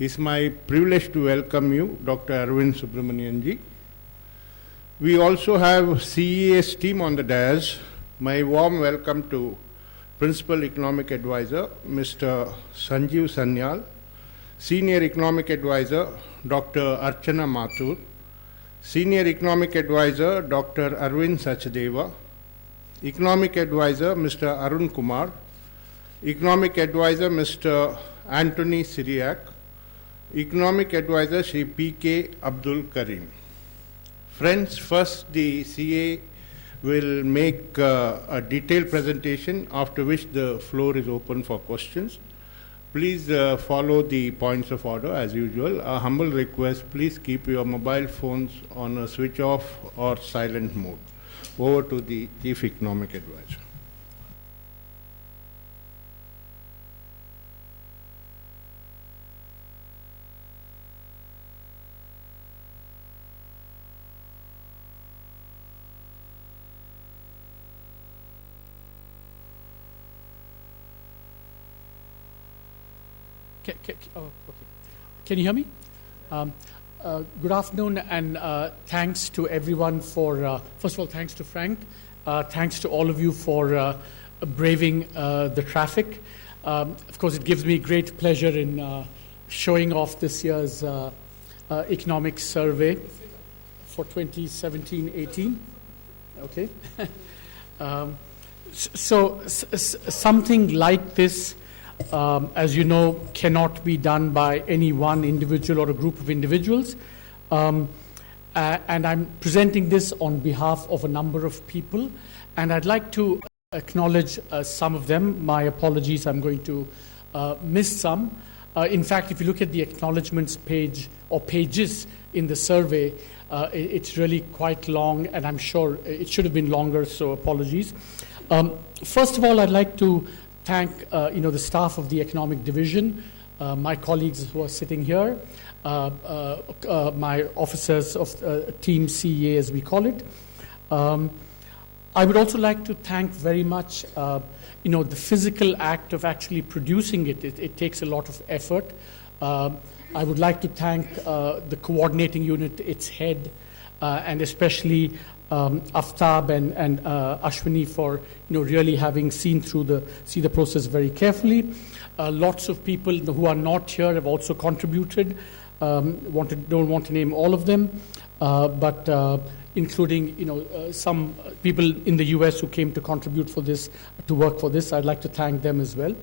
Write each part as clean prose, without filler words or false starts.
It's my privilege to welcome you, Dr. Arvind Subramanian ji. We also have CES team on the dais. My warm welcome to Principal Economic Advisor, Mr. Sanjeev Sanyal, Senior Economic Advisor, Dr. Archana Mathur, Senior Economic Advisor, Dr. Arvind Sachdeva, Economic Advisor, Mr. Arun Kumar, Economic Advisor, Mr. Anthony Syriac, Economic Advisor, Shri P.K. Abdul Karim. Friends, first the CA will make a detailed presentation, after which the floor is open for questions. Please follow the points of order as usual. A humble request, please keep your mobile phones on a switch off or silent mode. Over to the Chief Economic Advisor. Can you hear me? Good afternoon, and thanks to everyone for, first of all, thanks to Frank. Thanks to all of you for braving the traffic. Of course, it gives me great pleasure in showing off this year's economic survey for 2017-18. Okay. So something like this, as you know, cannot be done by any one individual or a group of individuals. And I'm presenting this on behalf of a number of people. And I'd like to acknowledge some of them. My apologies, I'm going to miss some. In fact, if you look at the acknowledgements page or pages in the survey, it's really quite long, and I'm sure it should have been longer, so apologies. First of all, I'd like to thank the staff of the Economic Division, my colleagues who are sitting here, my officers of Team CEA, as we call it. I would also like to thank very much the physical act of actually producing it. It takes a lot of effort. I would like to thank the coordinating unit, its head, and especially Aftab and Ashwini for really having seen through the process very carefully. Lots of people who are not here have also contributed. Don't want to name all of them, but including some people in the US who came to contribute for this, to work for this. I'd like to thank them as well.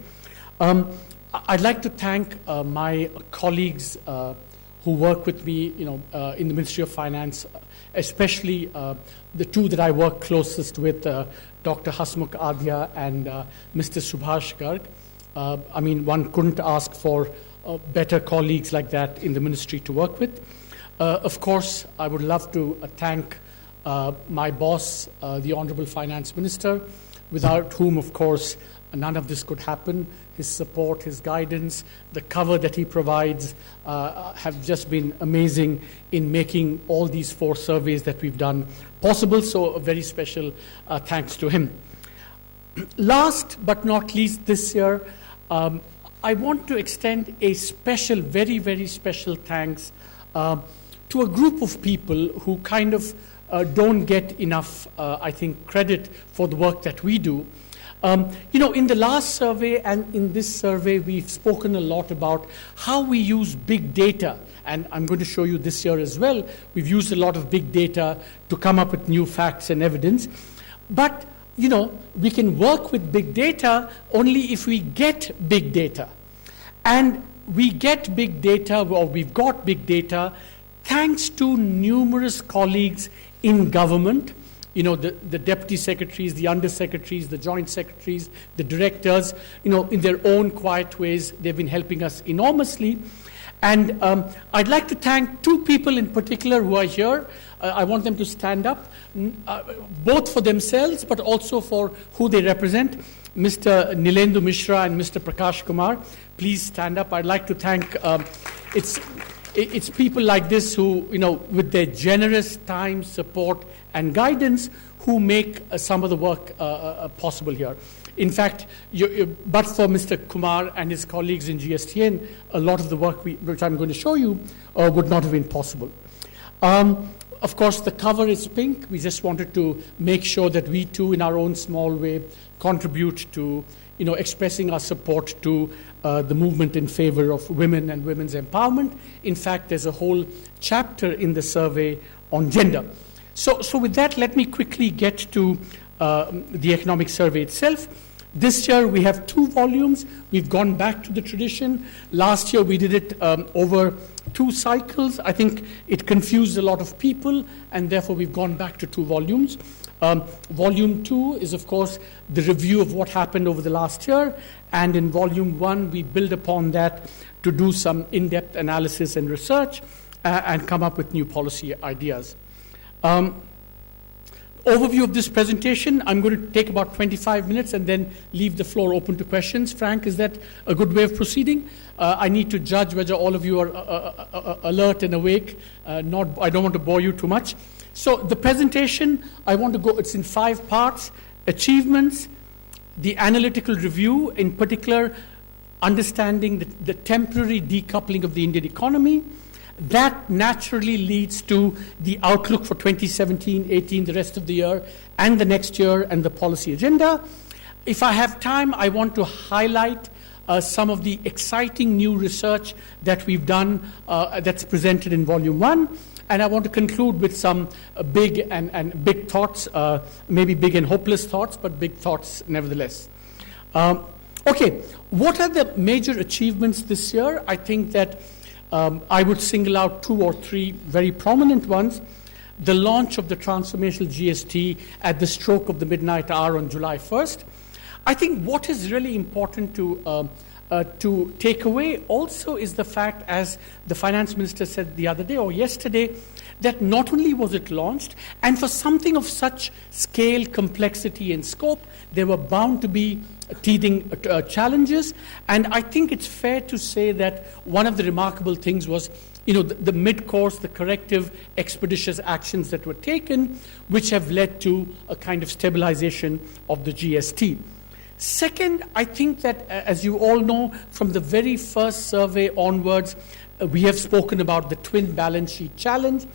I'd like to thank my colleagues who work with me, in the Ministry of Finance, especially the two that I work closest with, Dr. Hasmukh Adhya and Mr. Subhash Garg. I mean, one couldn't ask for better colleagues like that in the ministry to work with. Of course, I would love to thank my boss, the Honorable Finance Minister, without whom, of course, none of this could happen. His support, his guidance, the cover that he provides have just been amazing in making all these 4 surveys that we've done possible. So a very special thanks to him. Last but not least this year, I want to extend a special, very, very special thanks to a group of people who kind of don't get enough, I think, credit for the work that we do. In the last survey and in this survey, we've spoken a lot about how we use big data. And I'm going to show you this year as well. We've used a lot of big data to come up with new facts and evidence. But, we can work with big data only if we get big data. And we get big data, or we've got big data, thanks to numerous colleagues in government. The deputy secretaries, the undersecretaries, the joint secretaries, the directors, in their own quiet ways, they've been helping us enormously. And I'd like to thank 2 people in particular who are here. I want them to stand up, both for themselves, but also for who they represent. Mr. Nilendu Mishra and Mr. Prakash Kumar, please stand up. I'd like to thank, it's people like this who, with their generous time, support, and guidance, who make some of the work possible here. In fact, but for Mr. Kumar and his colleagues in GSTN, a lot of the work which I'm going to show you would not have been possible. Of course, the cover is pink. We just wanted to make sure that we too, in our own small way, contribute to expressing our support to the movement in favor of women and women's empowerment. In fact, there's a whole chapter in the survey on gender. So with that, let me quickly get to the economic survey itself. This year, we have 2 volumes. We've gone back to the tradition. Last year, we did it over 2 cycles. I think it confused a lot of people, and therefore, we've gone back to 2 volumes. Volume 2 is, of course, the review of what happened over the last year. And in Volume 1, we build upon that to do some in-depth analysis and research and come up with new policy ideas. Overview of this presentation, I'm going to take about 25 minutes and then leave the floor open to questions. Frank, is that a good way of proceeding? I need to judge whether all of you are alert and awake. I don't want to bore you too much. So the presentation, it's in 5 parts: achievements, the analytical review, in particular, understanding the temporary decoupling of the Indian economy. That naturally leads to the outlook for 2017, 18, the rest of the year, and the next year, and the policy agenda. If I have time, I want to highlight some of the exciting new research that we've done that's presented in Volume 1. And I want to conclude with some big and big thoughts, maybe big and hopeless thoughts, but big thoughts nevertheless. Okay, what are the major achievements this year? I think that I would single out 2 or 3 very prominent ones. The launch of the Transformational Gst at the stroke of the midnight hour on July 1st. I think what is really important to take away also is the fact, as the finance minister said the other day or yesterday, that not only was it launched, and for something of such scale, complexity, and scope, there were bound to be teething challenges. And I think it's fair to say that one of the remarkable things was, the mid-course, the corrective, expeditious actions that were taken, which have led to a kind of stabilization of the GST. Second, I think that, as you all know, from the very first survey onwards, we have spoken about the twin balance sheet challenge,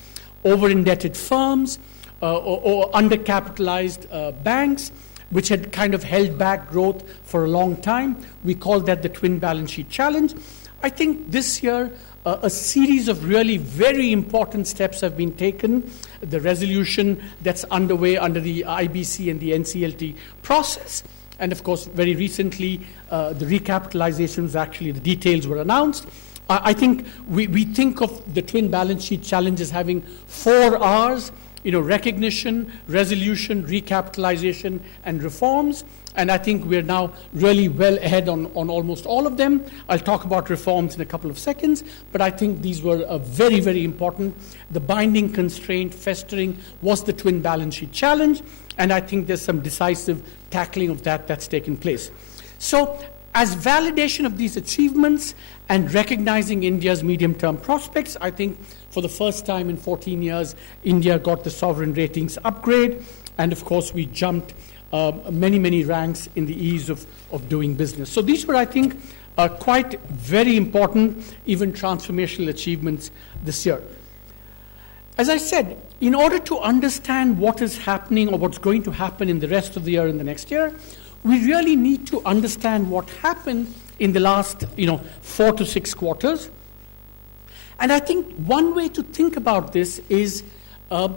over-indebted firms, or undercapitalized banks, which had kind of held back growth for a long time. We call that the twin balance sheet challenge. I think this year, a series of really very important steps have been taken. The resolution that's underway under the IBC and the NCLT process. And of course, very recently, the recapitalizations, actually, the details were announced. I think we think of the twin balance sheet challenge as having 4 R's, recognition, resolution, recapitalization, and reforms. And I think we're now really well ahead on almost all of them. I'll talk about reforms in a couple of seconds, but I think these were very, very important. The binding constraint festering was the twin balance sheet challenge, and I think there's some decisive tackling of that's taken place. So, as validation of these achievements and recognizing India's medium-term prospects, I think for the first time in 14 years, India got the sovereign ratings upgrade, and of course we jumped many, many ranks in the ease of doing business. So these were, I think, quite very important, even transformational achievements this year. As I said, in order to understand what is happening or what's going to happen in the rest of the year and the next year, we really need to understand what happened in the last 4 to 6 quarters. And I think one way to think about this is to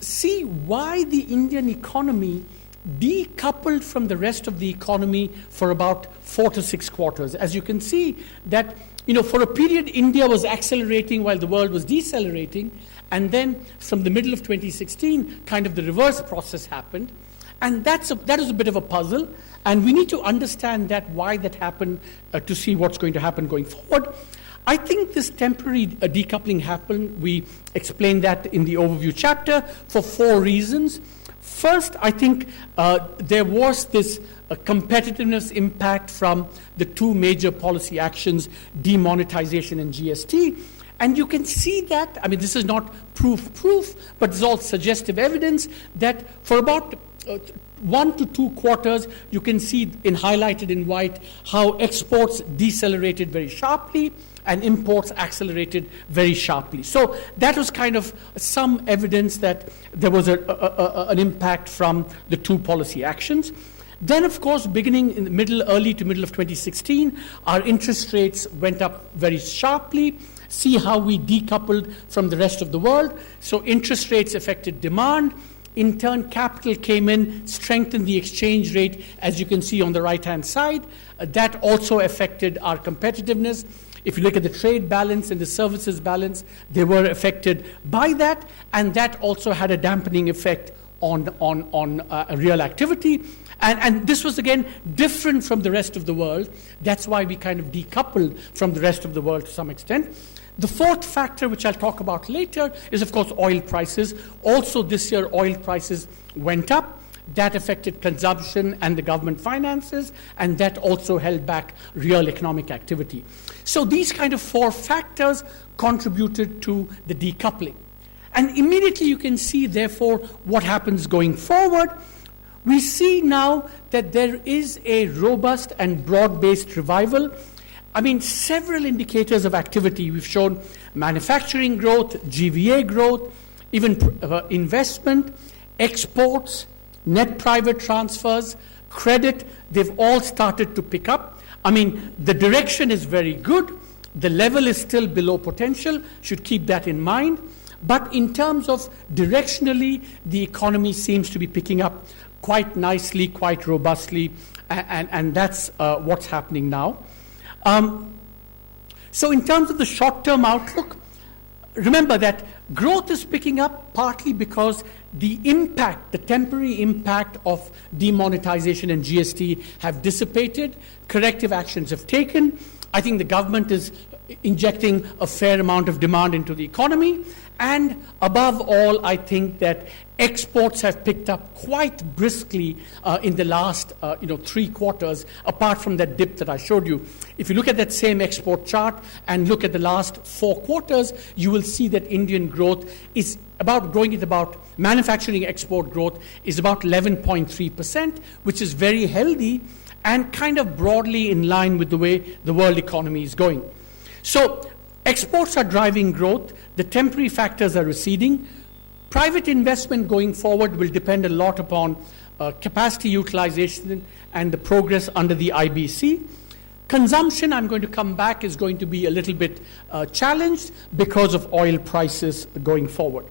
see why the Indian economy decoupled from the rest of the economy for about 4 to 6 quarters. As you can see that, for a period, India was accelerating while the world was decelerating. And then from the middle of 2016, kind of the reverse process happened. And that is a bit of a puzzle. And we need to understand why that happened to see what's going to happen going forward. I think this temporary decoupling happened. We explained that in the overview chapter for 4 reasons. First, I think there was this competitiveness impact from the two major policy actions, demonetization and GST. And you can see that, I mean, this is not proof, but it's all suggestive evidence that for about 1 to 2 quarters, you can see highlighted in white how exports decelerated very sharply and imports accelerated very sharply. So that was kind of some evidence that there was an impact from the two policy actions. Then, of course, beginning in the early to middle of 2016, our interest rates went up very sharply. See how we decoupled from the rest of the world. So interest rates affected demand. In turn, capital came in, strengthened the exchange rate, as you can see on the right-hand side. That also affected our competitiveness. If you look at the trade balance and the services balance, they were affected by that, and that also had a dampening effect on real activity. And this was, again, different from the rest of the world. That's why we kind of decoupled from the rest of the world to some extent. The fourth factor, which I'll talk about later, is, of course, oil prices. Also, this year, oil prices went up. That affected consumption and the government finances, and that also held back real economic activity. So these kind of 4 factors contributed to the decoupling. And immediately you can see, therefore, what happens going forward. We see now that there is a robust and broad-based revival. I mean, several indicators of activity. We've shown manufacturing growth, GVA growth, even investment, exports, net private transfers, credit. They've all started to pick up. I mean, the direction is very good. The level is still below potential. Should keep that in mind. But in terms of directionally, the economy seems to be picking up quite nicely, quite robustly, and that's what's happening now. So in terms of the short-term outlook, remember that growth is picking up partly because the impact, the temporary impact of demonetization and GST have dissipated. Corrective actions have taken. I think the government is injecting a fair amount of demand into the economy. And above all, I think that exports have picked up quite briskly in the last 3 quarters, apart from that dip that I showed you. If you look at that same export chart and look at the last 4 quarters, you will see that Indian growth is manufacturing export growth is about 11.3%, which is very healthy and kind of broadly in line with the way the world economy is going. So exports are driving growth. The temporary factors are receding. Private investment going forward will depend a lot upon capacity utilization and the progress under the IBC. Consumption, I'm going to come back, is going to be a little bit challenged because of oil prices going forward.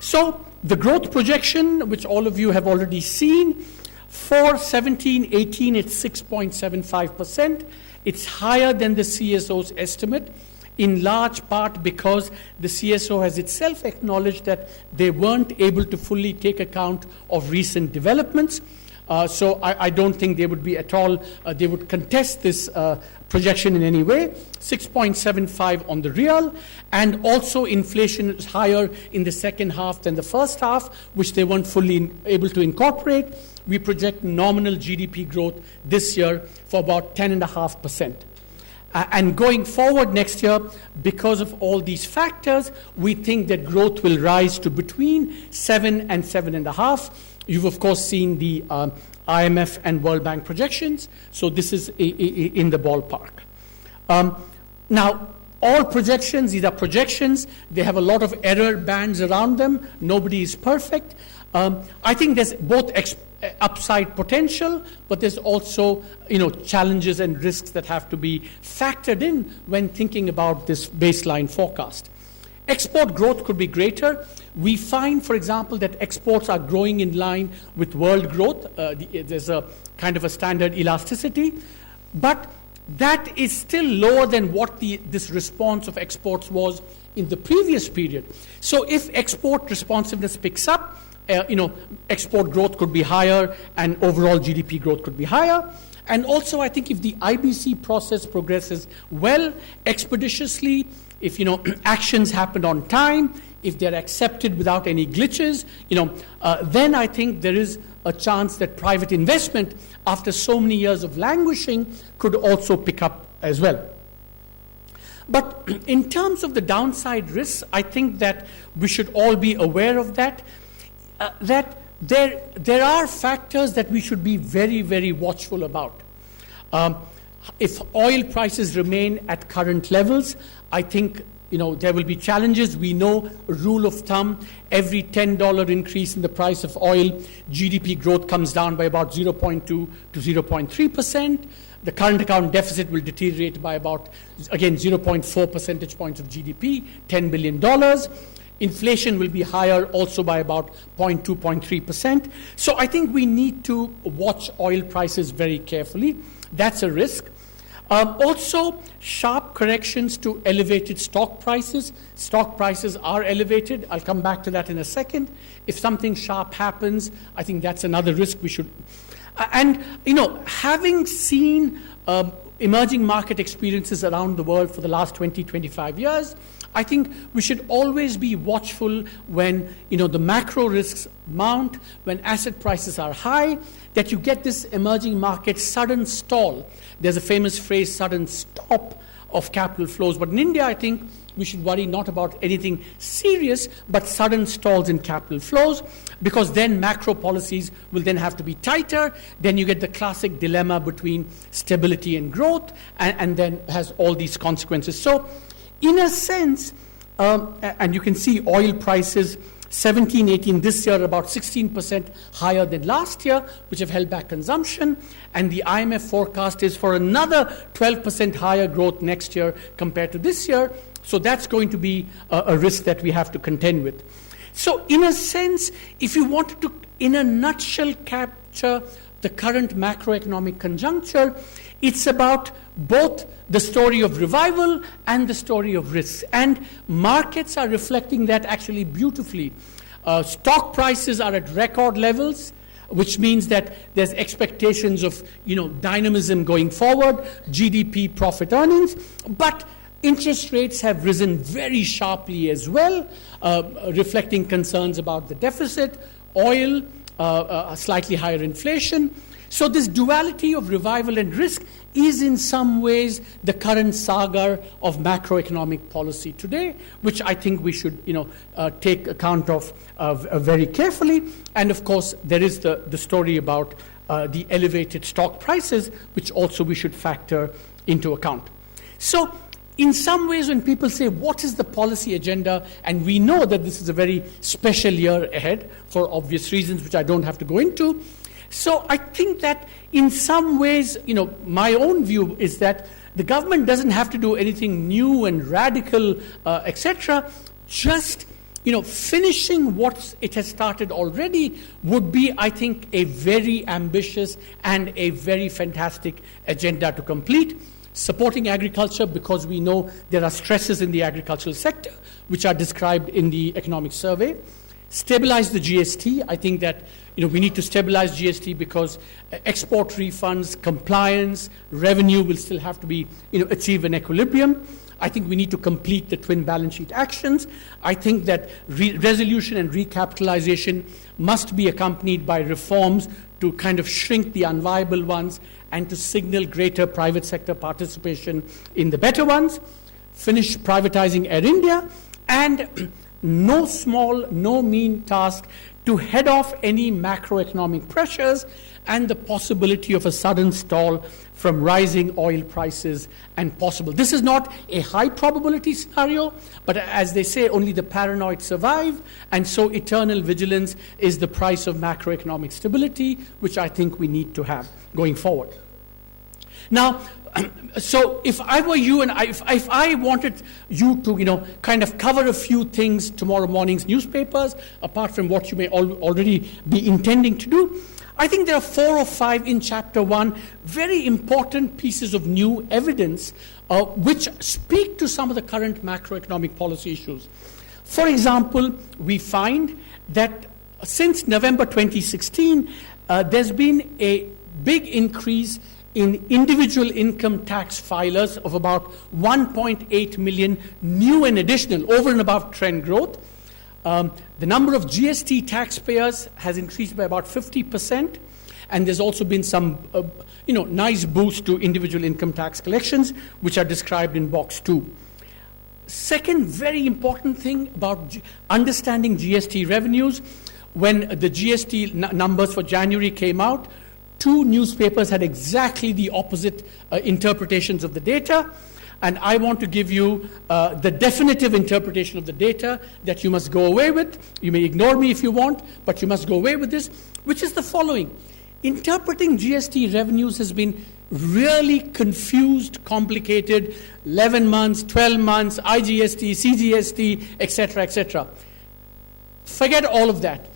So the growth projection, which all of you have already seen, for 17-18, it's 6.75%. It's higher than the CSO's estimate, in large part because the CSO has itself acknowledged that they weren't able to fully take account of recent developments. So I don't think they would be at all, they would contest this projection in any way. 6.75 on the real, and also inflation is higher in the second half than the first half, which they weren't fully able to incorporate. We project nominal GDP growth this year for about 10.5%. And going forward next year, because of all these factors, we think that growth will rise to between 7 and 7.5. You've, of course, seen the IMF and World Bank projections, so this is in the ballpark. Now, all projections, these are projections. They have a lot of error bands around them. Nobody is perfect. I think there's both upside potential, but there's also challenges and risks that have to be factored in when thinking about this baseline forecast. Export growth could be greater. We find, for example, that exports are growing in line with world growth. There's a kind of a standard elasticity, but that is still lower than what this response of exports was in the previous period. So if export responsiveness picks up, export growth could be higher and overall GDP growth could be higher. And also, I think if the IBC process progresses well, expeditiously, if actions happen on time, if they're accepted without any glitches, then I think there is a chance that private investment, after so many years of languishing, could also pick up as well. But in terms of the downside risks, I think that we should all be aware of that, that there are factors that we should be very, very watchful about. If oil prices remain at current levels, I think there will be challenges. We know a rule of thumb, every $10 increase in the price of oil, GDP growth comes down by about 0.2 to 0.3%. The current account deficit will deteriorate by about, again, 0.4 percentage points of GDP, $10 billion. Inflation will be higher also by about 0.2, 0.3%. So I think we need to watch oil prices very carefully. That's a risk. Also, sharp corrections to elevated stock prices. Stock prices are elevated. I'll come back to that in a second. If something sharp happens, I think that's another risk we should. And, having seen emerging market experiences around the world for the last 20, 25 years, I think we should always be watchful when, the macro risks mount, when asset prices are high, that you get this emerging market sudden stall. There's a famous phrase, sudden stop of capital flows. But in India, I think we should worry not about anything serious, but sudden stalls in capital flows, because then macro policies will then have to be tighter. Then you get the classic dilemma between stability and growth, and then has all these consequences. So, in a sense, and you can see oil prices 17, 18 this year, about 16% higher than last year, which have held back consumption. And the IMF forecast is for another 12% higher growth next year compared to this year. So that's going to be a risk that we have to contend with. So in a sense, if you wanted to, in a nutshell, capture the current macroeconomic conjuncture, it's about both the story of revival and the story of risks. And markets are reflecting that actually beautifully. Stock prices are at record levels, which means that there's expectations of dynamism going forward, GDP, profit earnings, but interest rates have risen very sharply as well, reflecting concerns about the deficit, oil, slightly higher inflation. So this duality of revival and risk is in some ways the current saga of macroeconomic policy today, which I think we should take account of very carefully. And of course, there is the story about the elevated stock prices, which also we should factor into account. So in some ways, when people say, what is the policy agenda? And we know that this is a very special year ahead for obvious reasons, which I don't have to go into. So I think that in some ways, my own view is that the government doesn't have to do anything new and radical, etc. Just, finishing what it has started already would be, I think, a very ambitious and a very fantastic agenda to complete. Supporting agriculture, because we know there are stresses in the agricultural sector, which are described in the economic survey. Stabilize the GST. I think that we need to stabilize GST because export refunds, compliance, revenue will still have to be achieve an equilibrium. I think we need to complete the twin balance sheet actions. I think that resolution and recapitalization must be accompanied by reforms to kind of shrink the unviable ones and to signal greater private sector participation in the better ones. Finish privatizing Air India, and no small, no mean task to head off any macroeconomic pressures and the possibility of a sudden stall from rising oil prices and possible. This is not a high probability scenario, but as they say, only the paranoid survive, and so eternal vigilance is the price of macroeconomic stability, which I think we need to have going forward. Now, so if I were you and if I wanted you to, kind of cover a few things tomorrow morning's newspapers, apart from what you may already be intending to do, I think there are 4 or 5 in Chapter 1 very important pieces of new evidence which speak to some of the current macroeconomic policy issues. For example, we find that since November 2016, there's been a big increase in individual income tax filers of about 1.8 million new and additional, over and above trend growth. The number of GST taxpayers has increased by about 50%, and there's also been some nice boost to individual income tax collections, which are described in box 2. Second very important thing about understanding GST revenues, when the GST numbers for January came out, 2 newspapers had exactly the opposite interpretations of the data. And I want to give you the definitive interpretation of the data that you must go away with. You may ignore me if you want, but you must go away with this, which is the following. Interpreting GST revenues has been really confused, complicated, 11 months, 12 months, IGST, CGST, etc., etc. Forget all of that.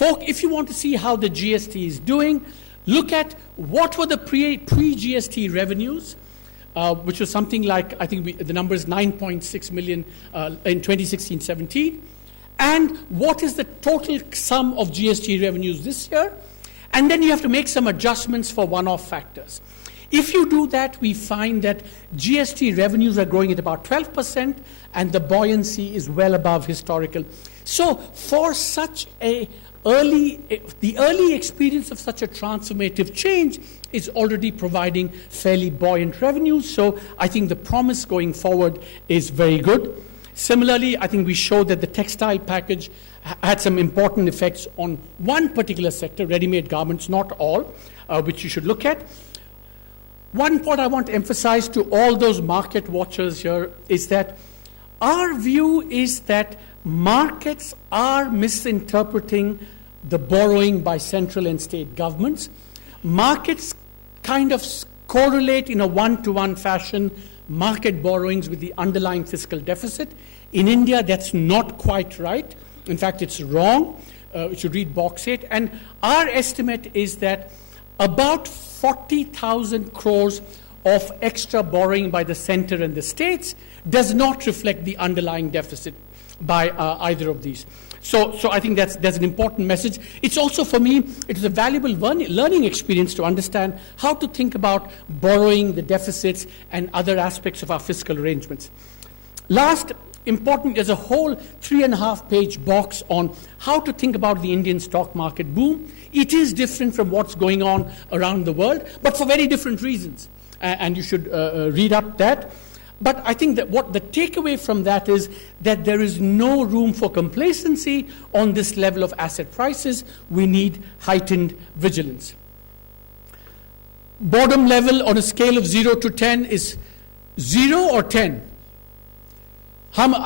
If you want to see how the GST is doing, look at what were the pre-GST revenues, which was something like, I think the number is 9.6 million in 2016-17, and what is the total sum of GST revenues this year, and then you have to make some adjustments for one-off factors. If you do that, we find that GST revenues are growing at about 12%, and the buoyancy is well above historical. So for such the early experience of such a transformative change is already providing fairly buoyant revenues. So I think the promise going forward is very good. Similarly, I think we showed that the textile package had some important effects on one particular sector, ready-made garments, not all, which you should look at. One point I want to emphasize to all those market watchers here is that our view is that markets are misinterpreting the borrowing by central and state governments. Markets kind of correlate in a one-to-one fashion market borrowings with the underlying fiscal deficit. In India, that's not quite right. In fact, it's wrong. You should read box 8. And our estimate is that about 40,000 crores of extra borrowing by the center and the states does not reflect the underlying deficit by either of these. So I think that's an important message. It's also, for me, it is a valuable learning experience to understand how to think about borrowing, the deficits, and other aspects of our fiscal arrangements. Last, important, there's a whole 3.5-page box on how to think about the Indian stock market boom. It is different from what's going on around the world, but for very different reasons. And you should read up that. But I think that what the takeaway from that is that there is no room for complacency on this level of asset prices. We need heightened vigilance. Bottom level on a scale of 0 to 10 is 0 or 10?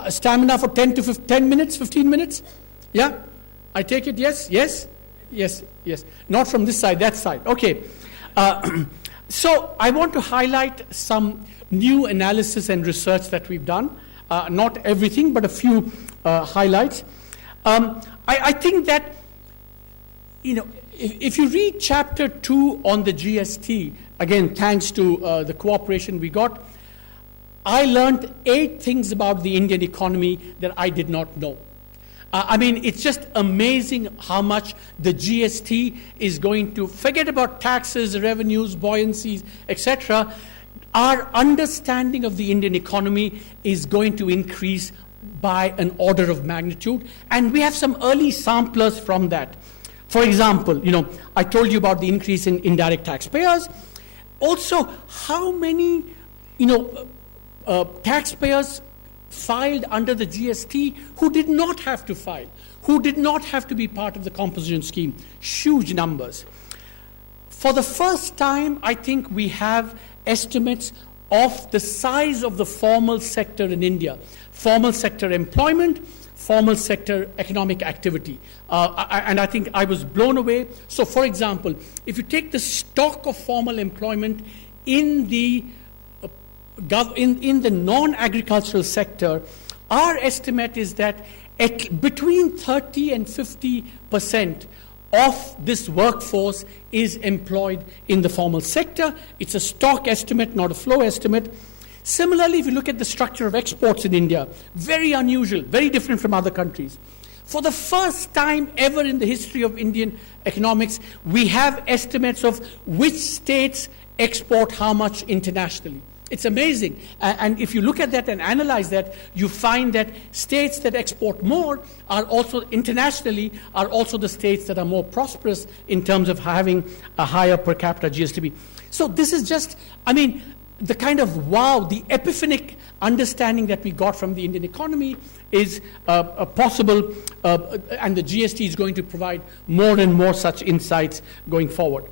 Stamina for 10 to 10 minutes, 15 minutes? Yeah? I take it yes? Yes? Yes, yes. Not from this side, that side. Okay. So I want to highlight some new analysis and research that we've done. Not everything, but a few highlights. I think that, if you read chapter 2 on the GST, again, thanks to the cooperation we got, I learned 8 things about the Indian economy that I did not know. It's just amazing how much the GST is going to, forget about taxes, revenues, buoyancies, etc. Our understanding of the Indian economy is going to increase by an order of magnitude, and we have some early samplers from that. For example, I told you about the increase in indirect taxpayers. Also, how many, taxpayers filed under the GST who did not have to file, who did not have to be part of the composition scheme. Huge numbers. For the first time, I think we have estimates of the size of the formal sector in India, formal sector employment, formal sector economic activity. And I think I was blown away. So, for example, if you take the stock of formal employment in the non-agricultural sector, our estimate is that between 30 and 50% of this workforce is employed in the formal sector. It's a stock estimate, not a flow estimate. Similarly, if you look at the structure of exports in India, very unusual, very different from other countries. For the first time ever in the history of Indian economics, we have estimates of which states export how much internationally. It's amazing. And if you look at that and analyze that, you find that states that export more are also internationally are also the states that are more prosperous in terms of having a higher per capita GSTP. So this is just, I mean, the kind of wow, the epiphanic understanding that we got from the Indian economy is possible, and the GST is going to provide more and more such insights going forward.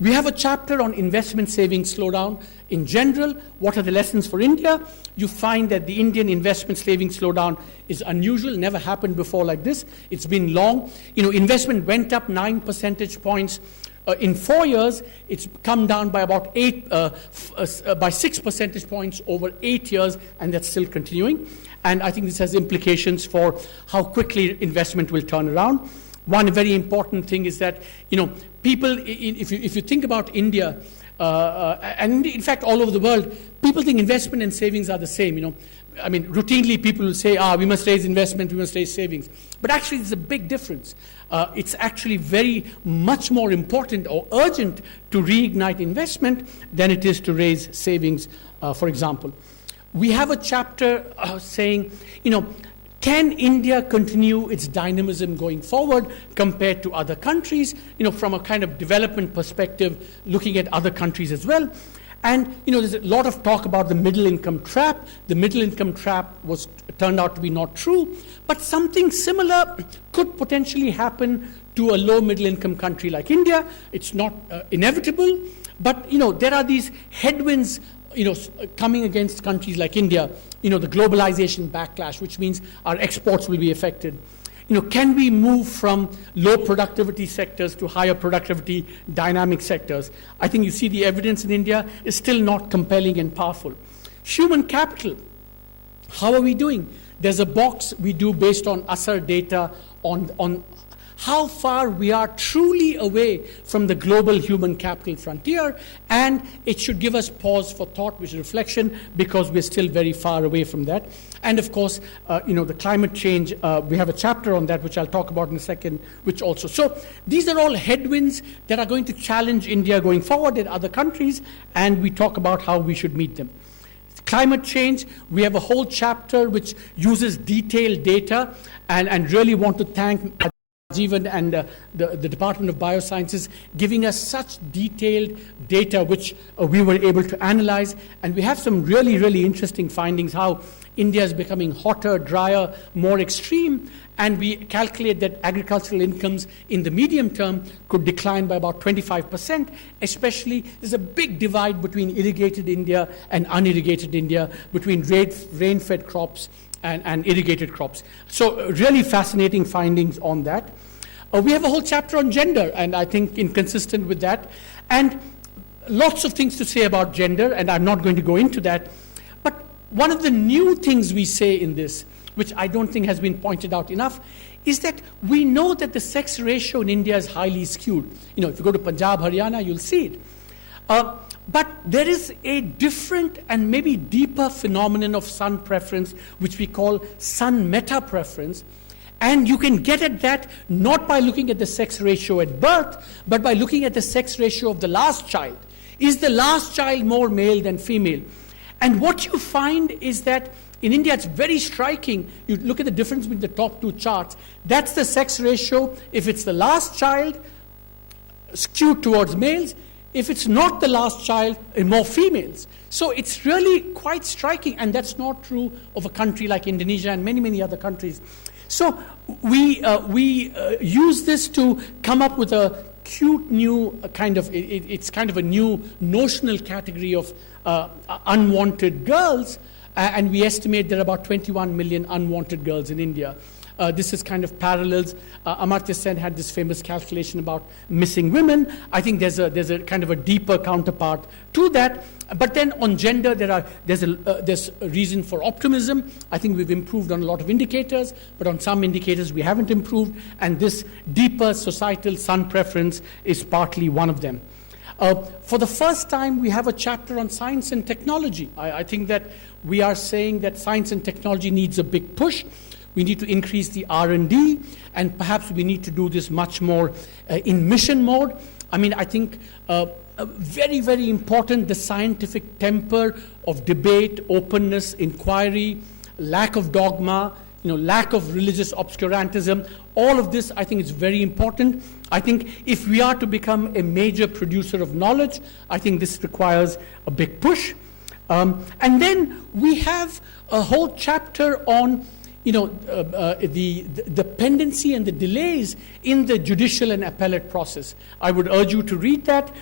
We have a chapter on investment savings slowdown in general. What are the lessons for India? You find that the Indian investment savings slowdown is unusual, never happened before like this. It's been long. You know, investment went up 9 percentage points in 4 years. It's come down by about by 6 percentage points over 8 years, and that's still continuing. And I think this has implications for how quickly investment will turn around. One very important thing is that, you know, people, if you think about India, and in fact all over the world, people think investment and savings are the same, you know. I mean, routinely people will say, we must raise investment, we must raise savings. But actually there's a big difference. It's actually very much more important or urgent to reignite investment than it is to raise savings, for example. We have a chapter saying, you know, can India continue its dynamism going forward compared to other countries, you know, from a kind of development perspective, looking at other countries as well? And, you know, there's a lot of talk about the middle income trap. The middle income trap turned out to be not true, but something similar could potentially happen to a low middle income country like India. It's not inevitable, but, you know, there are these headwinds, you know, coming against countries like India, you know, the globalization backlash, which means our exports will be affected. You know, can we move from low productivity sectors to higher productivity dynamic sectors? I think you see the evidence in India is still not compelling and powerful. Human capital, how are we doing? There's a box we do based on ASAR data on how far we are truly away from the global human capital frontier, and it should give us pause for thought, which is reflection, because we're still very far away from that. And of course, you know, the climate change, we have a chapter on that, which I'll talk about in a second, which also. So these are all headwinds that are going to challenge India going forward in other countries, and we talk about how we should meet them. Climate change, we have a whole chapter which uses detailed data, and really want to thank Sanjeev and the Department of Biosciences giving us such detailed data which we were able to analyze. And we have some really, really interesting findings, how India is becoming hotter, drier, more extreme. And we calculate that agricultural incomes in the medium term could decline by about 25%. Especially, there's a big divide between irrigated India and unirrigated India, between rain-fed crops and irrigated crops. So really fascinating findings on that. We have a whole chapter on gender, and I think inconsistent with that. And lots of things to say about gender, and I'm not going to go into that. But one of the new things we say in this, which I don't think has been pointed out enough, is that we know that the sex ratio in India is highly skewed. You know, if you go to Punjab, Haryana, you'll see it. But there is a different and maybe deeper phenomenon of son preference, which we call son meta preference. And you can get at that not by looking at the sex ratio at birth, but by looking at the sex ratio of the last child. Is the last child more male than female? And what you find is that in India, it's very striking. You look at the difference between the top two charts. That's the sex ratio. If it's the last child, skewed towards males. If it's not the last child, more females. So it's really quite striking, and that's not true of a country like Indonesia and many, many other countries. So we use this to come up with a cute new kind of, it's kind of a new notional category of unwanted girls, and we estimate there are about 21 million unwanted girls in India. This is kind of parallels. Amartya Sen had this famous calculation about missing women. I think there's a kind of a deeper counterpart to that. But then on gender, there's a reason for optimism. I think we've improved on a lot of indicators, but on some indicators we haven't improved. And this deeper societal son preference is partly one of them. For the first time, we have a chapter on science and technology. I think that we are saying that science and technology needs a big push. We need to increase the R&D, and perhaps we need to do this much more in mission mode. I mean, I think very, very important, the scientific temper of debate, openness, inquiry, lack of dogma, lack of religious obscurantism. All of this, I think, is very important. I think if we are to become a major producer of knowledge, I think this requires a big push. And then we have a whole chapter on the pendency and the delays in the judicial and appellate process. I would urge you to read that.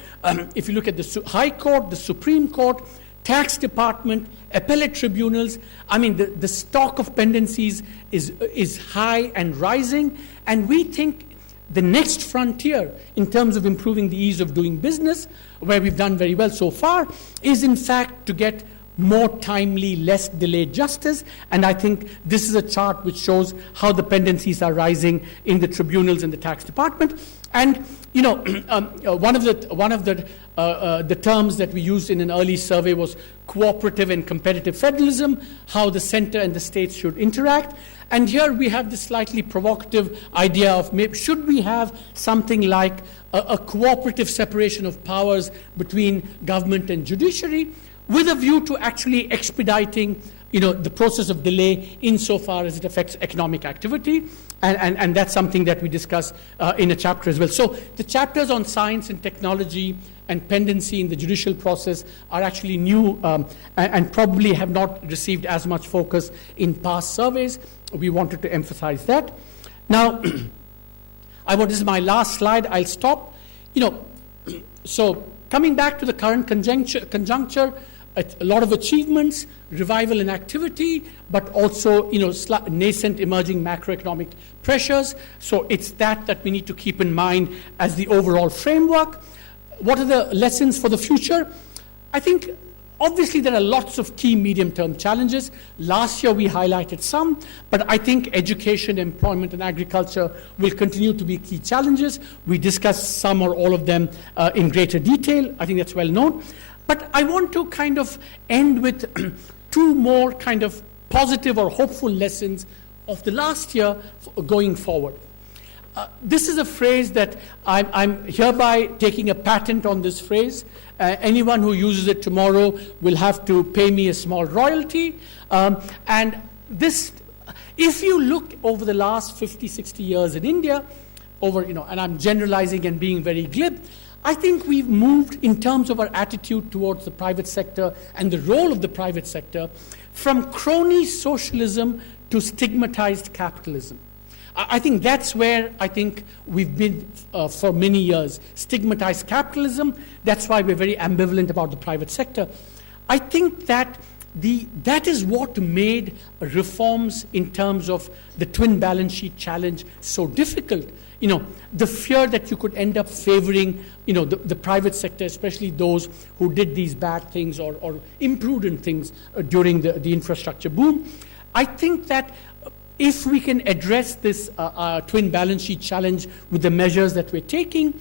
If you look at the High Court, the Supreme Court, Tax Department, appellate tribunals, I mean, the stock of pendencies is high and rising, and we think the next frontier in terms of improving the ease of doing business, where we've done very well so far, is in fact to get more timely, less delayed justice. And I think this is a chart which shows how the pendencies are rising in the tribunals and the tax department. And one of the terms that we used in an early survey was cooperative and competitive federalism, how the center and the states should interact. And here we have this slightly provocative idea of should we have something like a cooperative separation of powers between government and judiciary, with a view to actually expediting the process of delay insofar as it affects economic activity. And that's something that we discuss in a chapter as well. So the chapters on science and technology and pendency in the judicial process are actually new and probably have not received as much focus in past surveys. We wanted to emphasize that. Now, this is my last slide. I'll stop. So coming back to the current conjuncture, a lot of achievements, revival in activity, but also nascent emerging macroeconomic pressures. So it's that we need to keep in mind as the overall framework. What are the lessons for the future? I think obviously there are lots of key medium-term challenges. Last year we highlighted some, but I think education, employment, and agriculture will continue to be key challenges. We discussed some or all of them in greater detail. I think that's well known. But I want to kind of end with two more kind of positive or hopeful lessons of the last year going forward. This is a phrase that I'm hereby taking a patent on this phrase. Anyone who uses it tomorrow will have to pay me a small royalty. And this, if you look over the last 50, 60 years in India, and I'm generalizing and being very glib, I think we've moved in terms of our attitude towards the private sector and the role of the private sector from crony socialism to stigmatized capitalism. I think that's where I think we've been for many years. Stigmatized capitalism, that's why we're very ambivalent about the private sector. I think that that is what made reforms in terms of the twin balance sheet challenge so difficult. The fear that you could end up favoring, the private sector, especially those who did these bad things or imprudent things during the infrastructure boom. I think that if we can address this twin balance sheet challenge with the measures that we're taking,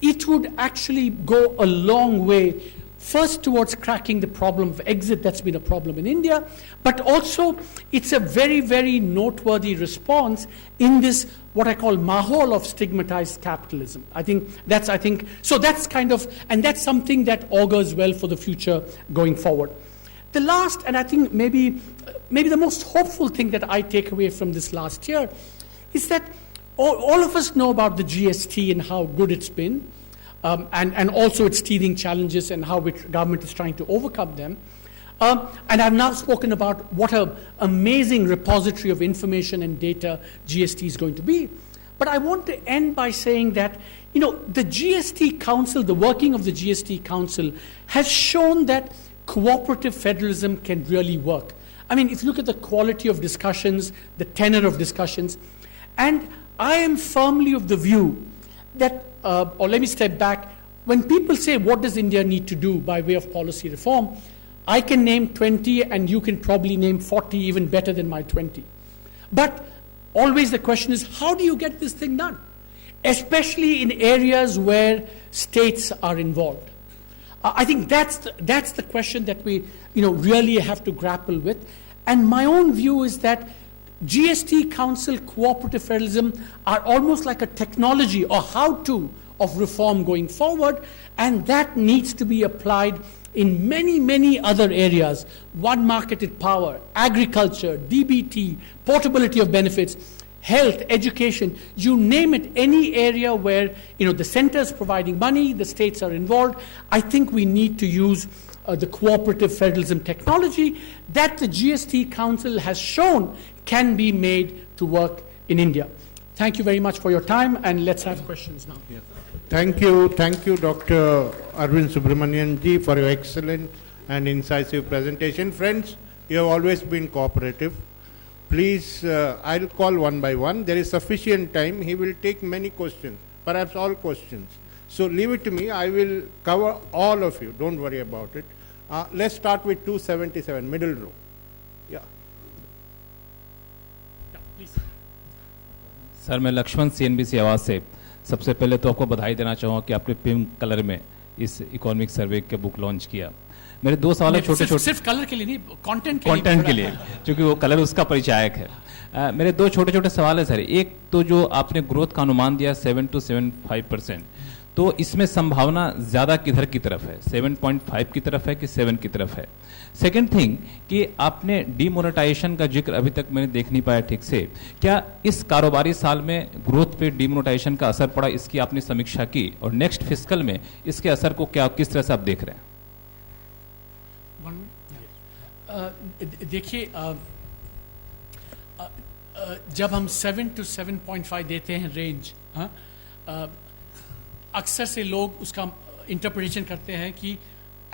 it would actually go a long way, first towards cracking the problem of exit that's been a problem in India, but also it's a very, very noteworthy response in this, what I call mahol of stigmatized capitalism. So that's kind of, and that's something that augurs well for the future going forward. The last, and I think maybe the most hopeful thing that I take away from this last year is that all of us know about the GST and how good it's been, and also its teething challenges and how government is trying to overcome them. And I've now spoken about what an amazing repository of information and data GST is going to be. But I want to end by saying that, the GST Council, the working of the GST Council, has shown that cooperative federalism can really work. I mean, if you look at the quality of discussions, the tenor of discussions, and I am firmly of the view that, or let me step back, when people say, what does India need to do by way of policy reform, I can name 20 and you can probably name 40 even better than my 20. But always the question is, how do you get this thing done? Especially in areas where states are involved. I think that's the question that we really have to grapple with. And my own view is that GST Council, cooperative federalism are almost like a technology or how-to of reform going forward, and that needs to be applied in many, many other areas. One marketed power, agriculture, DBT, portability of benefits, health, education, you name it, any area where the centers providing money, the states are involved. I think we need to use the cooperative federalism technology that the GST Council has shown can be made to work in India. Thank you very much for your time, and let's have questions now. Yeah. Thank you, Dr. Arvind Subramanian ji, for your excellent and incisive presentation. Friends, you have always been cooperative. Please, I'll call one by one. There is sufficient time. He will take many questions, perhaps all questions. So leave it to me. I will cover all of you. Don't worry about it. Let's start with 277, middle row. Yeah. Yeah, please. Sir मैं Lakshman CNBC आवाज़ से सबसे पहले तो आपको बधाई देना चाहूँगा कि आपने पिंक कलर में इस इकोनॉमिक सर्वे के बुक लॉन्च किया। मेरे दो सवाल है छोटे छोटे, सिर्फ कलर के लिए नहीं, कंटेंट के लिए, क्योंकि वो कलर उसका परिचायक है। मेरे दो छोटे छोटे सवाल है सर। एक तो जो आपने ग्रोथ का अनुमान दिया 7 to 7.5%, तो इसमें संभावना ज्यादा किधर की तरफ है, 7.5 की तरफ है कि 7 की तरफ है? सेकंड थिंग कि आपने डीमोनेटाइजेशन का जिक्र अभी तक मैंने देख नहीं पाया ठीक से, क्या इस कारोबारी साल में ग्रोथ पे डीमोनेटाइजेशन का असर पड़ा, इसकी आपने समीक्षा की, और नेक्स्ट फिस्कल में इसके असर को क्या किस तरह से आप देख रहे हैं? देखिए, जब हम 7 to 7.5 देते हैं रेंज, अक्सर से लोग उसका इंटरप्रिटेशन करते हैं कि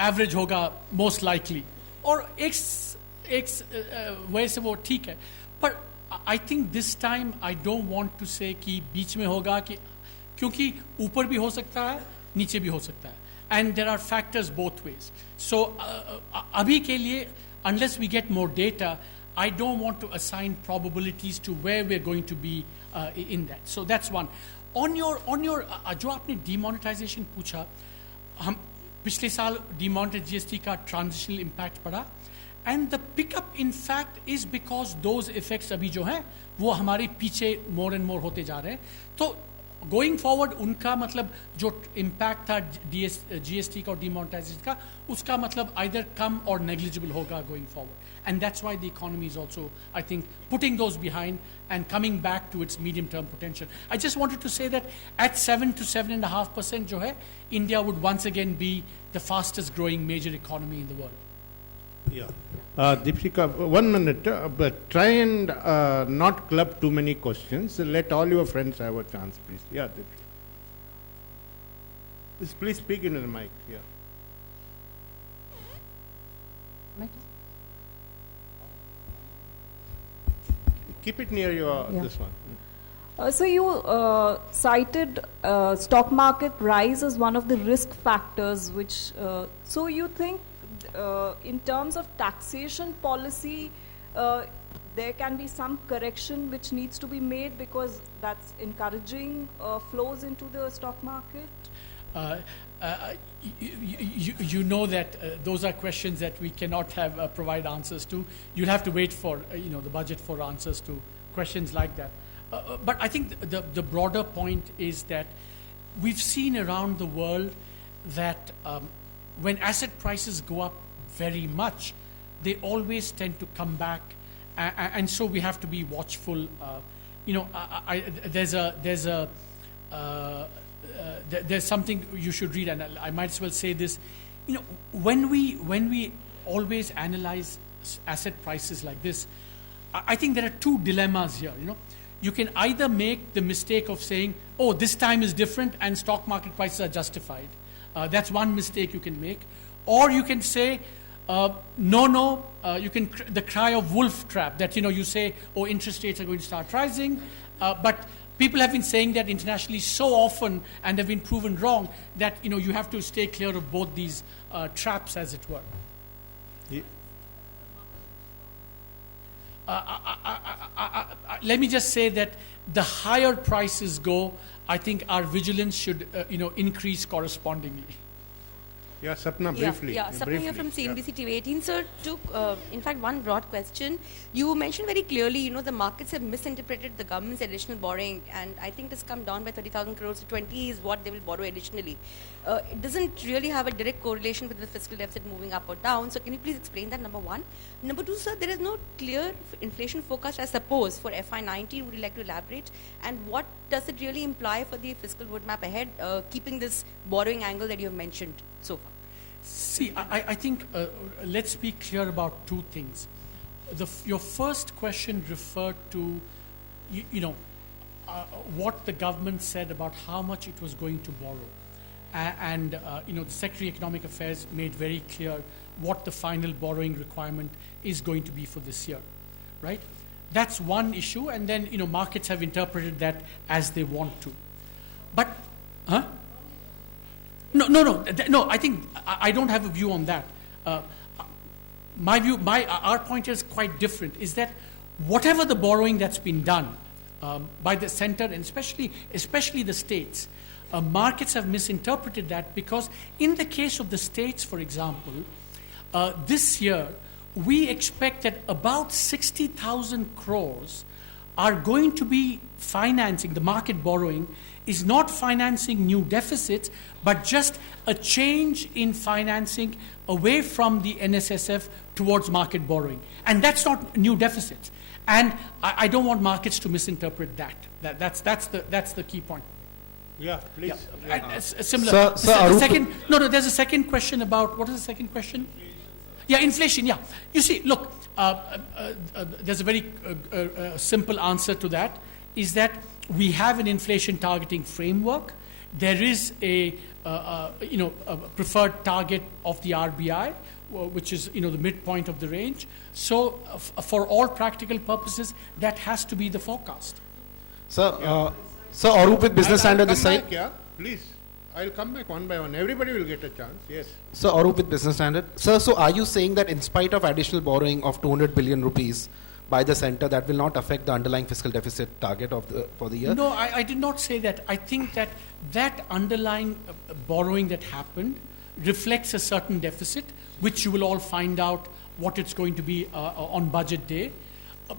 एवरेज होगा मोस्ट लाइकली, और एक वजह से वो ठीक है, पर I think this time I don't want to say कि बीच में होगा, कि क्योंकि ऊपर भी हो सकता है, नीचे भी हो सकता है, and there are factors both ways. So अभी के लिए unless we get more data, I don't want to assign probabilities to where we're going to be in that. So that's one. On your जो आपने demonetization पूछा, हम पिछले साल demonetized GST का transitional impact पड़ा, and the pickup in fact is because those effects अभी जो हैं वो हमारे पीछे more and more होते जा रहे हैं. तो गोइंग फॉरवर्ड उनका मतलब जो इम्पैक्ट था जीएसटी का और डिमोनेटाइजेशन का, उसका मतलब आइदर कम और नेग्लिजिबल होगा going forward, and that's why the economy is also I think putting those behind and coming back to its medium term potential. I just wanted to say that at 7 to 7.5% जो है, India would once again be the fastest growing major economy in the world. Yeah. Deepika, 1 minute, but try and not club too many questions. Let all your friends have a chance, please. Yeah, Deepika. Please speak into the mic. Yeah. Keep it near your this one. So you cited stock market rise as one of the risk factors, which so you think in terms of taxation policy, there can be some correction which needs to be made, because that's encouraging flows into the stock market? You know that those are questions that we cannot have provide answers to. You'll have to wait for the budget for answers to questions like that. But I think the broader point is that we've seen around the world that when asset prices go up very much, they always tend to come back, and so we have to be watchful. There's something you should read, and I might as well say this. When we always analyze asset prices like this, I think there are two dilemmas here. You can either make the mistake of saying, "Oh, this time is different, and stock market prices are justified." That's one mistake you can make, or you can say, "No." You can the cry of wolf trap, that you say, "Oh, interest rates are going to start rising," but people have been saying that internationally so often and have been proven wrong that you have to stay clear of both these traps, as it were. Let me just say that the higher prices go, I think our vigilance should increase correspondingly. Yeah, Sapna, briefly. Yeah, Sapna briefly. here from CNBC TV 18. Sir, in fact, one broad question. You mentioned very clearly, the markets have misinterpreted the government's additional borrowing, and I think it has come down by 30,000 crores to 20 is what they will borrow additionally. It doesn't really have a direct correlation with the fiscal deficit moving up or down. So can you please explain that, number one? Number two, sir, there is no clear inflation forecast, I suppose, for FY19. Would you like to elaborate? And what does it really imply for the fiscal roadmap ahead, keeping this borrowing angle that you have mentioned so far? See, I think let's be clear about two things. Your first question referred to, what the government said about how much it was going to borrow. And the Secretary of Economic Affairs made very clear what the final borrowing requirement is going to be for this year, right? That's one issue, and then, markets have interpreted that as they want to. But, No, I think I don't have a view on that. Our point is quite different, is that whatever the borrowing that's been done by the center, and especially the states, markets have misinterpreted that, because in the case of the states, for example, this year, we expect that about 60,000 crores are going to be financing, the market borrowing is not financing new deficits, but just a change in financing away from the NSSF towards market borrowing. And that's not new deficits. And I don't want markets to misinterpret that. That's the key point. Yeah, please. Yeah. Similar. There's a second question about, what is the second question? Yeah, inflation, yeah. You see, look, there's a very simple answer to that, is that we have an inflation targeting framework. There is a preferred target of the RBI, which is, the midpoint of the range. So for all practical purposes, that has to be the forecast. So, Arup with Business Standard this side. Yeah, please. I'll come back one by one. Everybody will get a chance. Yes. So, Arup with Business Standard. Sir, so are you saying that in spite of additional borrowing of 200 billion rupees by the center, that will not affect the underlying fiscal deficit target for the year? No, I did not say that. I think that underlying borrowing that happened reflects a certain deficit, which you will all find out what it's going to be on budget day.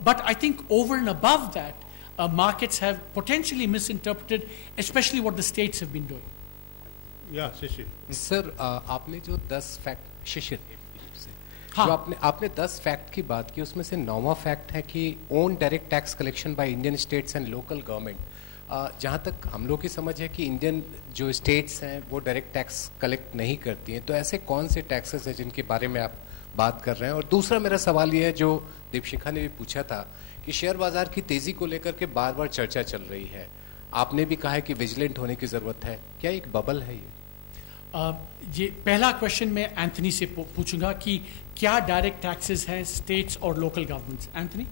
But I think over and above that, markets have potentially misinterpreted, especially what the states have been doing. Yeah, Shishir. Sir आपने जो 10 fact शिशिर हाँ. जो आपने 10 fact की बात की, उसमें से 9वां फैक्ट है कि own direct tax collection by Indian states and local government. जहाँ तक हम लोग की समझ है कि इंडियन जो स्टेट्स हैं वो डायरेक्ट टैक्स कलेक्ट नहीं करती हैं, तो ऐसे कौन से टैक्सेस हैं जिनके बारे में आप बात कर रहे हैं? और दूसरा मेरा सवाल ये है, जो दीपशिखा ने भी पूछा था कि शेयर बाजार की तेजी को लेकर के बार बार चर्चा चल रही है, आपने भी कहा है कि विजिलेंट होने की जरूरत है, क्या एक बबल है ये? ये पहला क्वेश्चन मैं एंथनी से पूछूंगा कि क्या डायरेक्ट टैक्सेस हैं स्टेट्स और local governments. Anthony?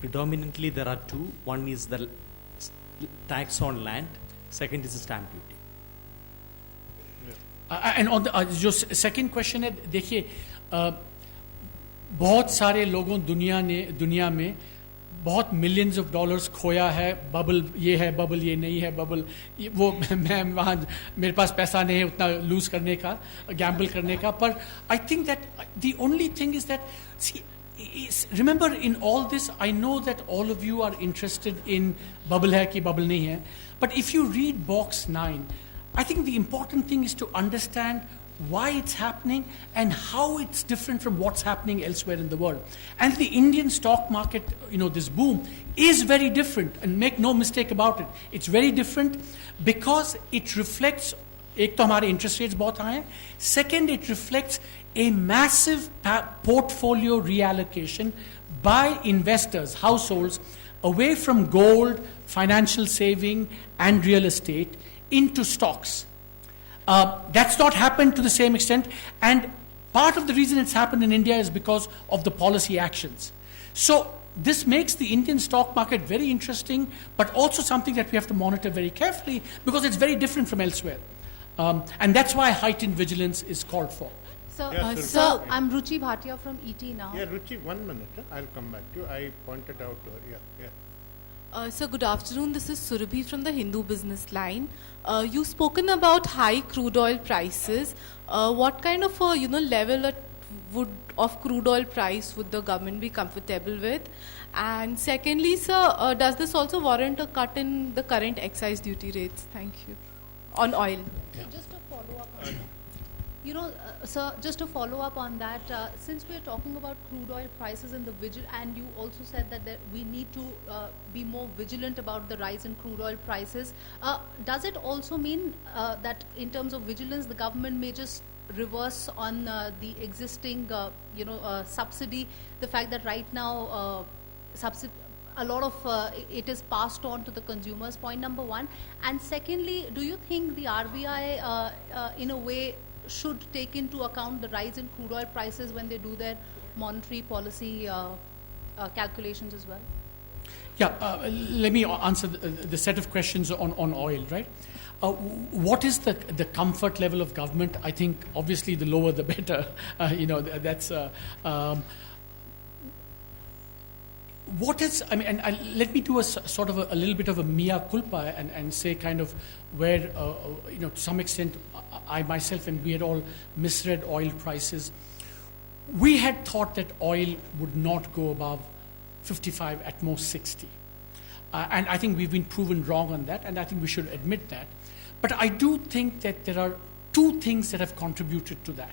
Predominantly there are two. One is the tax on land, second is the stamp duty. And on the जो सेकंड क्वेश्चन है, देखिए बहुत सारे लोगों दुनिया में बहुत मिलियंस ऑफ डॉलर्स खोया है, बबल ये है, बबल ये नहीं है, बबल वो मैं वहाँ मेरे पास पैसा नहीं है उतना लूज करने का, गैम्बल करने का। पर I think that the only thing is that see remember in all this, I know that all of you are interested in bubble hai ki bubble nahi hai, but if you read box 9, I think the important thing is to understand why it's happening and how it's different from what's happening elsewhere in the world. And the Indian stock market, this boom is very different, and make no mistake about it, it's very different because it reflects, एक तो हमारे interest rates बहुत high हैं, second it reflects a massive portfolio reallocation by investors, households, away from gold, financial saving, and real estate into stocks. That's not happened to the same extent, and part of the reason it's happened in India is because of the policy actions. So this makes the Indian stock market very interesting, but also something that we have to monitor very carefully because it's very different from elsewhere. And that's why heightened vigilance is called for. So, Yes, sir, I'm Ruchi Bhatia from ET now. Yeah, Ruchi, 1 minute. I'll come back to you. I pointed out to her. Yeah. So good afternoon. This is Surabhi from the Hindu Business Line. You've spoken about high crude oil prices. What kind of a level of crude oil price would the government be comfortable with? And secondly, sir, does this also warrant a cut in the current excise duty rates? Thank you. On oil. Yeah. Just to follow up on that. Sir, just to follow up on that, since we are talking about crude oil prices and and you also said that we need to be more vigilant about the rise in crude oil prices, does it also mean that in terms of vigilance, the government may just reverse on the existing, subsidy, the fact that right now a lot of it is passed on to the consumers, point number one. And secondly, do you think the RBI in a way should take into account the rise in crude oil prices when they do their monetary policy calculations as well? Yeah, let me answer the set of questions on oil, right? What is the comfort level of government? I think obviously the lower the better. That's what is, and let me do a sort of a little bit of a mea culpa and say kind of where, to some extent, I myself and we had all misread oil prices. We had thought that oil would not go above 55, at most 60. And I think we've been proven wrong on that, and I think we should admit that. But I do think that there are two things that have contributed to that.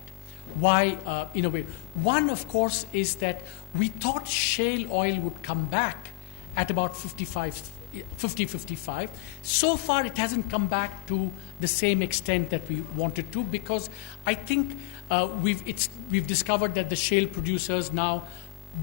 Why, in a way? One, of course, is that we thought shale oil would come back at about 50-55. So far, it hasn't come back to the same extent that we wanted to, because I think we've discovered that the shale producers now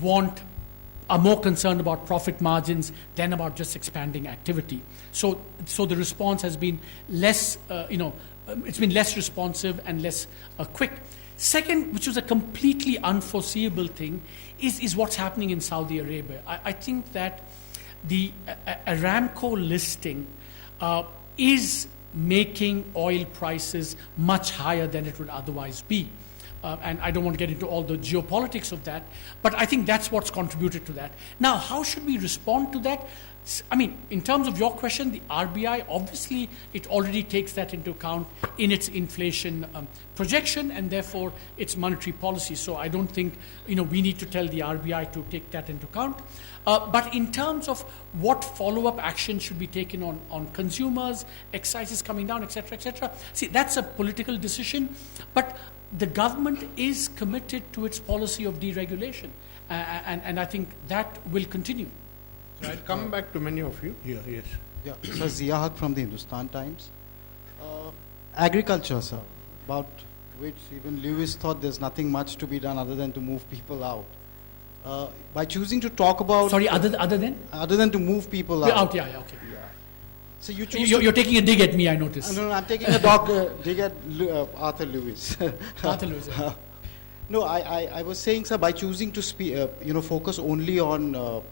are more concerned about profit margins than about just expanding activity. So the response has been less, it's been less responsive and less quick. Second, which was a completely unforeseeable thing, is what's happening in Saudi Arabia. I think that the Aramco listing is making oil prices much higher than it would otherwise be. And I don't want to get into all the geopolitics of that, but I think that's what's contributed to that. Now, how should we respond to that? I mean, in terms of your question, the RBI, obviously, it already takes that into account in its inflation projection and therefore its monetary policy. So I don't think, we need to tell the RBI to take that into account. But in terms of what follow-up action should be taken on consumers, excises coming down, et cetera, see, that's a political decision. But the government is committed to its policy of deregulation. And I think that will continue. So I'll come back to many of you here, yes. Yeah, Sir Zia Haq from the Hindustan Times. Agriculture, sir, about which even Lewis thought there's nothing much to be done other than to move people out. By choosing to talk about... Sorry, other than? Other than to move people out. Yeah, okay. Yeah. So you're taking a dig at me, I notice. No, I'm taking a dig at Arthur Lewis. Arthur Lewis. No, I was saying, sir, by choosing to focus only on,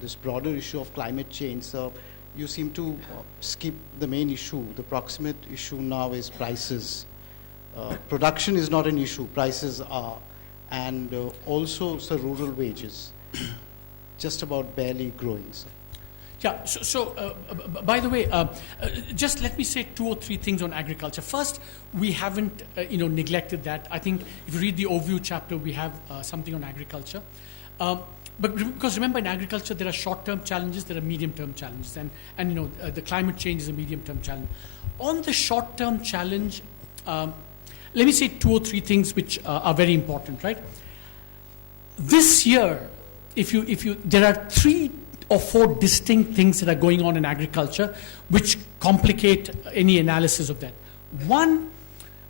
this broader issue of climate change, sir, you seem to skip the main issue. The proximate issue now is prices. Production is not an issue, prices are. And also, sir, rural wages, just about barely growing, sir. Yeah, so by the way, just let me say 2 or 3 things on agriculture. First, we haven't, neglected that. I think if you read the overview chapter, we have something on agriculture. But because remember, in agriculture, there are short-term challenges, there are medium-term challenges, and the climate change is a medium-term challenge. On the short-term challenge, let me say 2 or 3 things which are very important, right? This year, there are 3 or 4 distinct things that are going on in agriculture which complicate any analysis of that. One,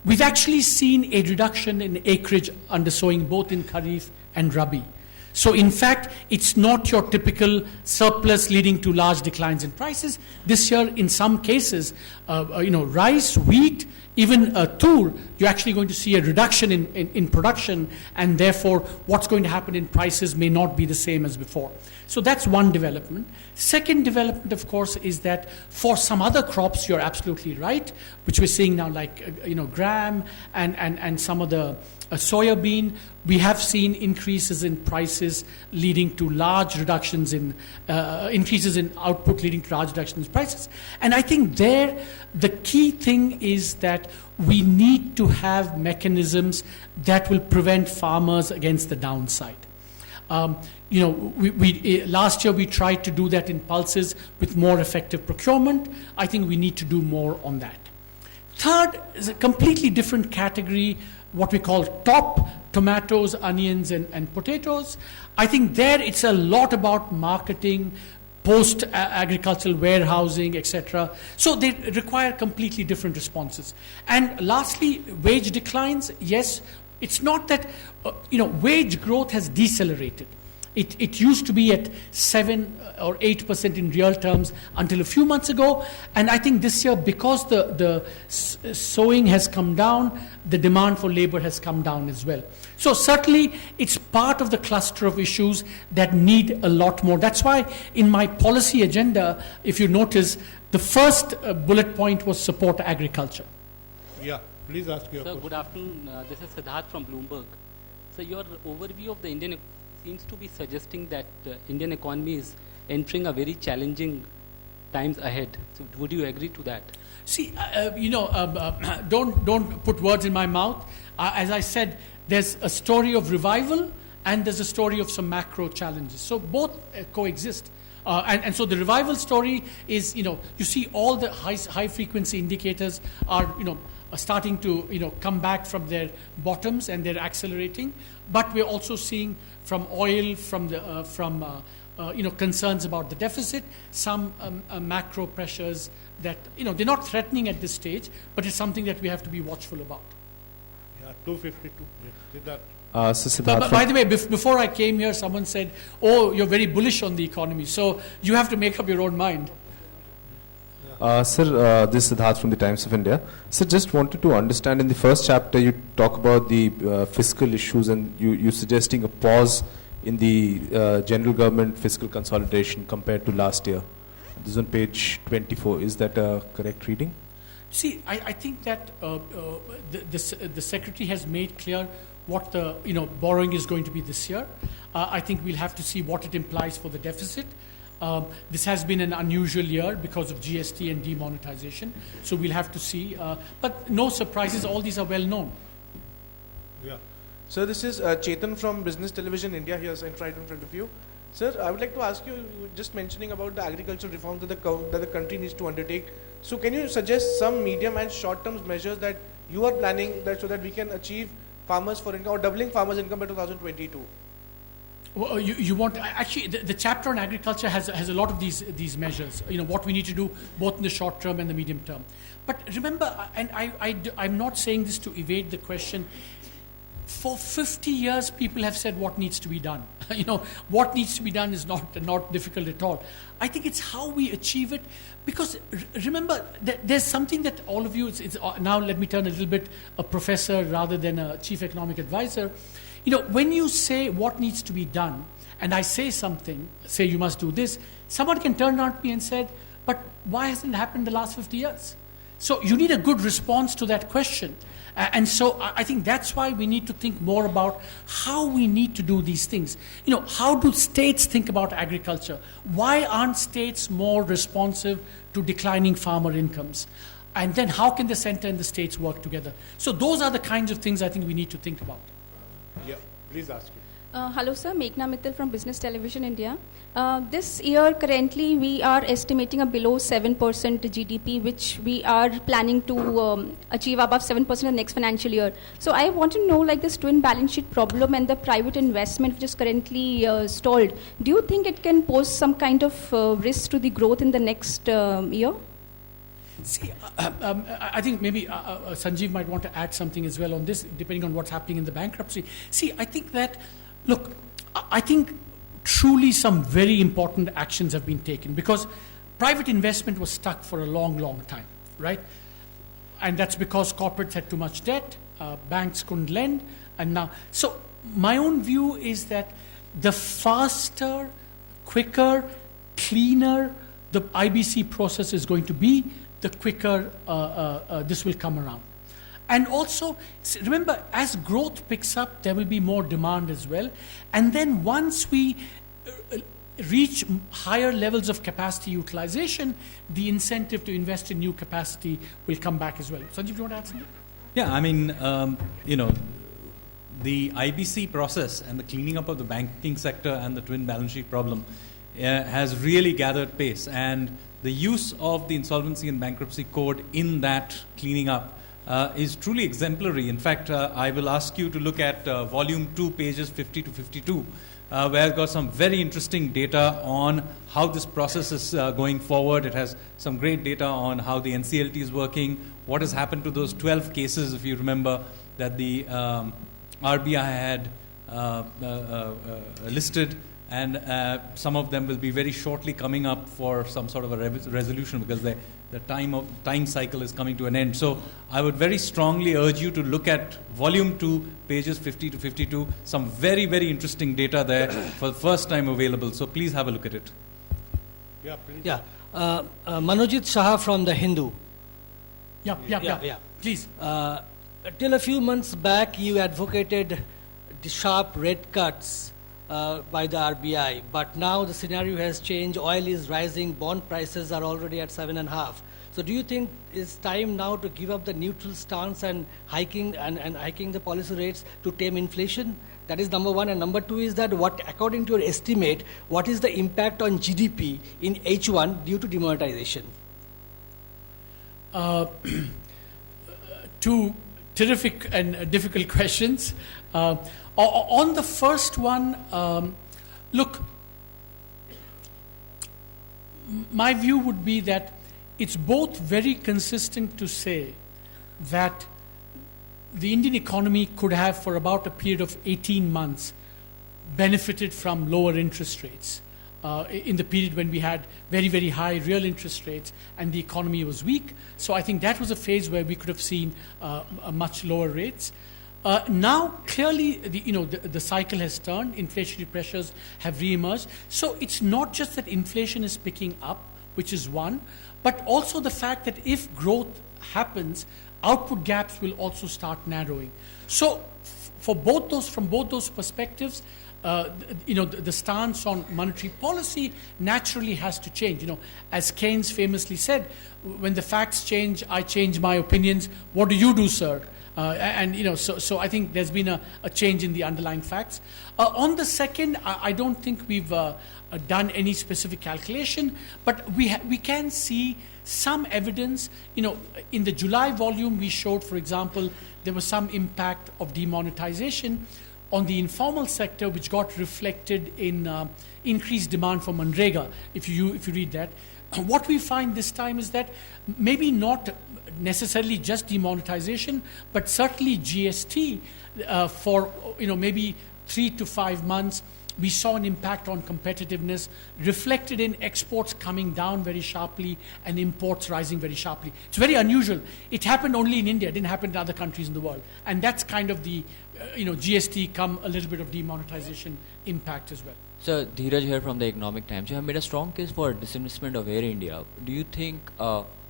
we've actually seen a reduction in acreage under sowing both in Kharif and Rabi. So in fact, it's not your typical surplus leading to large declines in prices. This year, in some cases, rice, wheat, Even Tour, you're actually going to see a reduction in production, and therefore what's going to happen in prices may not be the same as before. So that's one development. Second development, of course, is that for some other crops, you're absolutely right, which we're seeing now, like gram and some of the soya bean, we have seen increases in prices leading to large reductions in increases in output leading to large reductions in prices. And I think there the key thing is that we need to have mechanisms that will prevent farmers against the downside. Last year we tried to do that in pulses with more effective procurement. I think we need to do more on that. Third is a completely different category, what we call top: tomatoes, onions, and potatoes. I think there it's a lot about marketing, post-agricultural warehousing, etc. So they require completely different responses. And lastly, wage declines. Yes, it's not that wage growth has decelerated. It used to be at 7 or 8% in real terms until a few months ago, and I think this year, because the sowing has come down, the demand for labor has come down as well. So certainly it's part of the cluster of issues that need a lot more. That's why in my policy agenda, if you notice, the first bullet point was support agriculture. Yeah, please ask your question. Sir, good afternoon. This is Siddharth from Bloomberg. So your overview of the Indian seems to be suggesting that Indian economy is entering a very challenging times ahead. So would you agree to that? See, don't put words in my mouth. As I said, there's a story of revival and there's a story of some macro challenges. So both coexist. And so the revival story is, you see all the high frequency indicators are, starting to, come back from their bottoms and they're accelerating. But we're also seeing from oil, from concerns about the deficit, some macro pressures that, they're not threatening at this stage, but it's something that we have to be watchful about. Yeah, 252. Siddharth. But by the way, before I came here, someone said, "Oh, you're very bullish on the economy." So you have to make up your own mind. Sir, this is Siddharth from the Times of India. Sir, just wanted to understand, in the first chapter you talk about the fiscal issues, and you're suggesting a pause in the general government fiscal consolidation compared to last year. This is on page 24. Is that a correct reading? See, I think that the Secretary has made clear what the borrowing is going to be this year. I think we'll have to see what it implies for the deficit. This has been an unusual year because of GST and demonetization, so we'll have to see. But no surprises, all these are well known. Yeah. Sir, this is Chetan from Business Television India here, right in front of you. Sir, I would like to ask you, just mentioning about the agricultural reforms that the country needs to undertake. So can you suggest some medium and short-term measures that you are planning so that we can achieve farmers for income, or doubling farmers' income by 2022? Well, you want actually the chapter on agriculture has a lot of these measures. What we need to do both in the short term and the medium term. But remember, and I'm not saying this to evade the question. For 50 years, people have said what needs to be done. What needs to be done is not difficult at all. I think it's how we achieve it, because remember, there's something that all of you. It's now let me turn a little bit a professor rather than a chief economic advisor. When you say what needs to be done, and I say something, say you must do this, someone can turn around to me and say, but why hasn't it happened the last 50 years? So you need a good response to that question. And so I think that's why we need to think more about how we need to do these things. How do states think about agriculture? Why aren't states more responsive to declining farmer incomes? And then how can the center and the states work together? So those are the kinds of things I think we need to think about. Yeah, please ask you. Hello, sir. Meghna Mittal from Business Television India. This year, currently, we are estimating a below 7% GDP, which we are planning to achieve above 7% in the next financial year. So I want to know, this twin balance sheet problem and the private investment, which is currently stalled. Do you think it can pose some kind of risk to the growth in the next year? See, I think maybe Sanjeev might want to add something as well on this, depending on what's happening in the bankruptcy. See, I think that, look, I think truly some very important actions have been taken, because private investment was stuck for a long, long time, right? and that's because corporates had too much debt, banks couldn't lend, and now. So my own view is that the faster, quicker, cleaner the IBC process is going to be, the quicker this will come around. And also, remember, as growth picks up, there will be more demand as well. And then once we reach higher levels of capacity utilization, the incentive to invest in new capacity will come back as well. Sanjeev, do you want to add something? Yeah, I mean, the IBC process and the cleaning up of the banking sector and the twin balance sheet problem has really gathered pace. And the use of the Insolvency and Bankruptcy Code in that cleaning up is truly exemplary. In fact, I will ask you to look at volume 2, pages 50 to 52, where I've got some very interesting data on how this process is going forward. It has some great data on how the NCLT is working, what has happened to those 12 cases, if you remember, that the RBI had listed, and some of them will be very shortly coming up for some sort of a resolution because the time cycle is coming to an end. So I would very strongly urge you to look at volume 2, pages 50 to 52, some very, very interesting data there for the first time available. So please have a look at it. Yeah, please. Yeah. Manojit Shah from The Hindu. Yeah. Please. Till a few months back, you advocated the sharp rate cuts by the RBI, but now the scenario has changed. Oil is rising, bond prices are already at 7.5. So do you think it's time now to give up the neutral stance and hiking the policy rates to tame inflation? That is number one. And number two is that according to your estimate, what is the impact on GDP in H1 due to demonetization? Two terrific and difficult questions. On the first one, look, my view would be that it's both very consistent to say that the Indian economy could have, for about a period of 18 months, benefited from lower interest rates in the period when we had very, very high real interest rates and the economy was weak. So I think that was a phase where we could have seen much lower rates. Now, clearly, the cycle has turned. Inflationary pressures have re-emerged. So it's not just that inflation is picking up, which is one, but also the fact that if growth happens, output gaps will also start narrowing. So from both those perspectives, the stance on monetary policy naturally has to change. As Keynes famously said, when the facts change, I change my opinions. What do you do, sir? So I think there's been a change in the underlying facts. On the second, I don't think we've done any specific calculation, but we can see some evidence. In the July volume, we showed, for example, there was some impact of demonetization on the informal sector, which got reflected in increased demand for Manrega. If you read that, what we find this time is that maybe not necessarily just demonetization, but certainly GST for maybe 3 to 5 months. We saw an impact on competitiveness reflected in exports coming down very sharply and imports rising very sharply. It's very unusual. It happened only in India. It didn't happen in other countries in the world. And that's kind of the GST come a little bit of demonetization impact as well. So Dheeraj here from the Economic Times. You have made a strong case for disinvestment of Air India. Do you think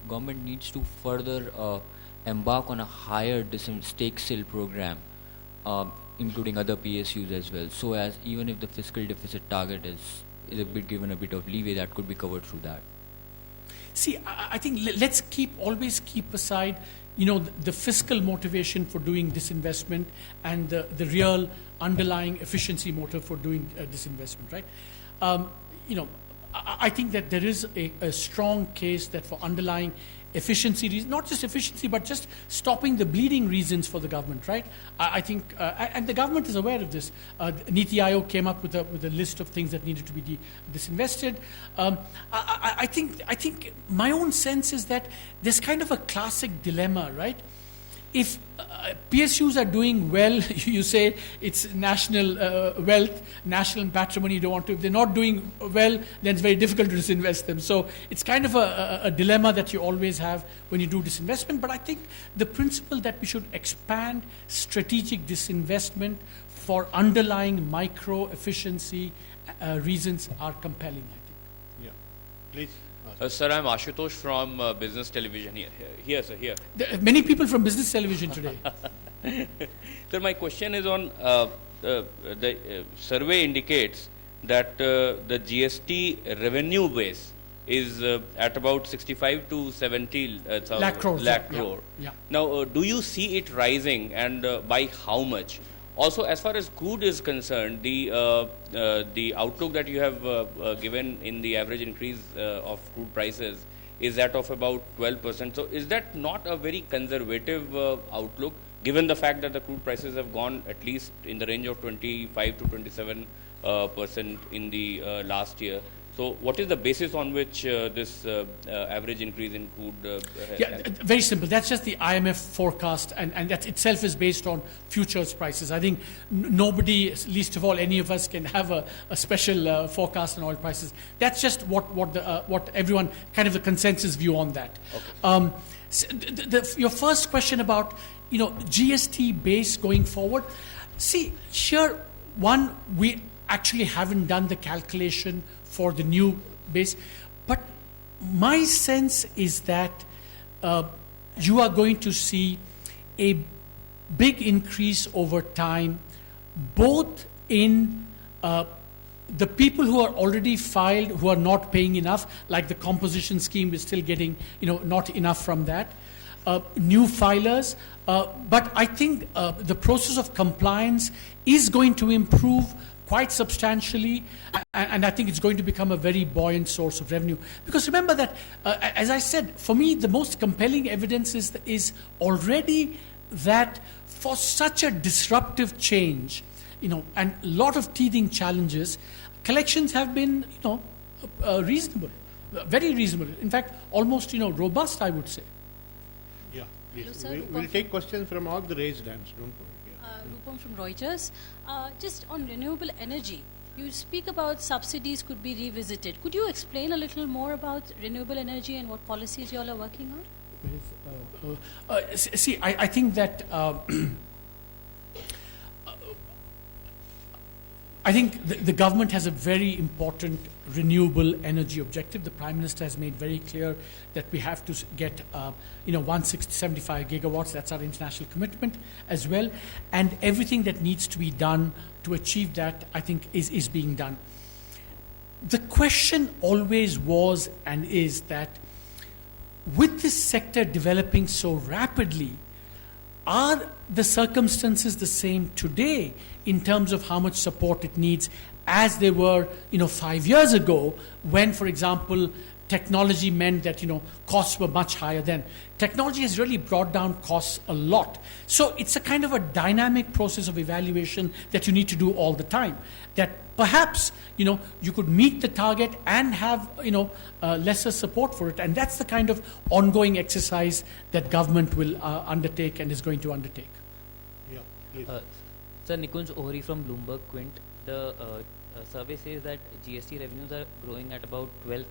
government needs to further embark on a higher stake sale program, including other PSUs as well, so as even if the fiscal deficit target is a bit given a bit of leeway, that could be covered through that? See, I think let's always keep aside the fiscal motivation for doing disinvestment and the real underlying efficiency motive for doing disinvestment, right? I think that there is a strong case that for underlying efficiency reasons, not just efficiency, but just stopping the bleeding reasons for the government, right? I think, and the government is aware of this. Niti Aayog came up with a list of things that needed to be disinvested. I think my own sense is that there's kind of a classic dilemma, right? if PSUs are doing well, you say it's national wealth, national patrimony, you don't want to. If they're not doing well, then it's very difficult to disinvest them. So it's kind of a dilemma that you always have when you do disinvestment. But I think the principle that we should expand strategic disinvestment for underlying micro efficiency reasons are compelling, I think. Yeah, please. Sir, I'm Ashutosh from Business Television here, sir, here. There are many people from Business Television today. Sir, my question is on the survey indicates that the GST revenue base is at about 65 to 70 lakh crore. crore. Yeah. Now, do you see it rising, and by how much? Also, as far as crude is concerned, the outlook that you have given in the average increase of crude prices is that of about 12%. So is that not a very conservative outlook, given the fact that the crude prices have gone at least in the range of 25 to 27% in the last year? So what is the basis on which this average increase in crude very simple. That's just the IMF forecast, and that itself is based on futures prices. I think nobody, least of all any of us, can have a special forecast on oil prices. That's just what everyone, kind of the consensus view on that. Okay. Your first question about GST base going forward. See, here, we actually haven't done the calculation for the new base, but my sense is that you are going to see a big increase over time, both in the people who are already filed, who are not paying enough, like the composition scheme is still getting not enough from that, new filers, but I think the process of compliance is going to improve quite substantially, and I think it's going to become a very buoyant source of revenue. Because remember that, as I said, for me, the most compelling evidence is already that for such a disruptive change, and a lot of teething challenges, collections have been, reasonable, very reasonable. In fact, almost, robust, I would say. Yeah, please. Hello, sir. We'll take questions from all the raised hands. Don't worry. Rupam from Reuters. Just on renewable energy, you speak about subsidies could be revisited. Could you explain a little more about renewable energy and what policies you all are working on? See, I think that I think the government has a very important renewable energy objective. The Prime Minister has made very clear that we have to get 175 gigawatts. That's our international commitment as well. And everything that needs to be done to achieve that, I think, is being done. The question always was and is that with this sector developing so rapidly, are the circumstances the same today in terms of how much support it needs as they were 5 years ago, when, for example, technology meant that costs were much higher then? Technology has really brought down costs a lot. So it's a kind of a dynamic process of evaluation that you need to do all the time. That perhaps you could meet the target and have lesser support for it, and that's the kind of ongoing exercise that government will undertake and is going to undertake. Yeah, please. Sir, Nikunj Ohri from Bloomberg Quint. The survey says that GST revenues are growing at about 12%,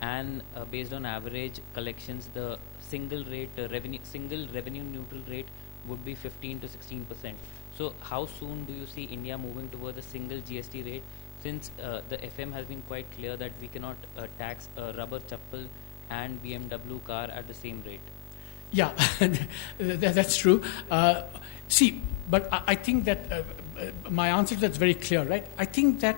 and based on average collections, the single revenue neutral rate would be 15 to 16%. So how soon do you see India moving towards a single GST rate, since the FM has been quite clear that we cannot tax a rubber chappal and BMW car at the same rate? Yeah, that's true. See, but I think that my answer to that's very clear, right? I think that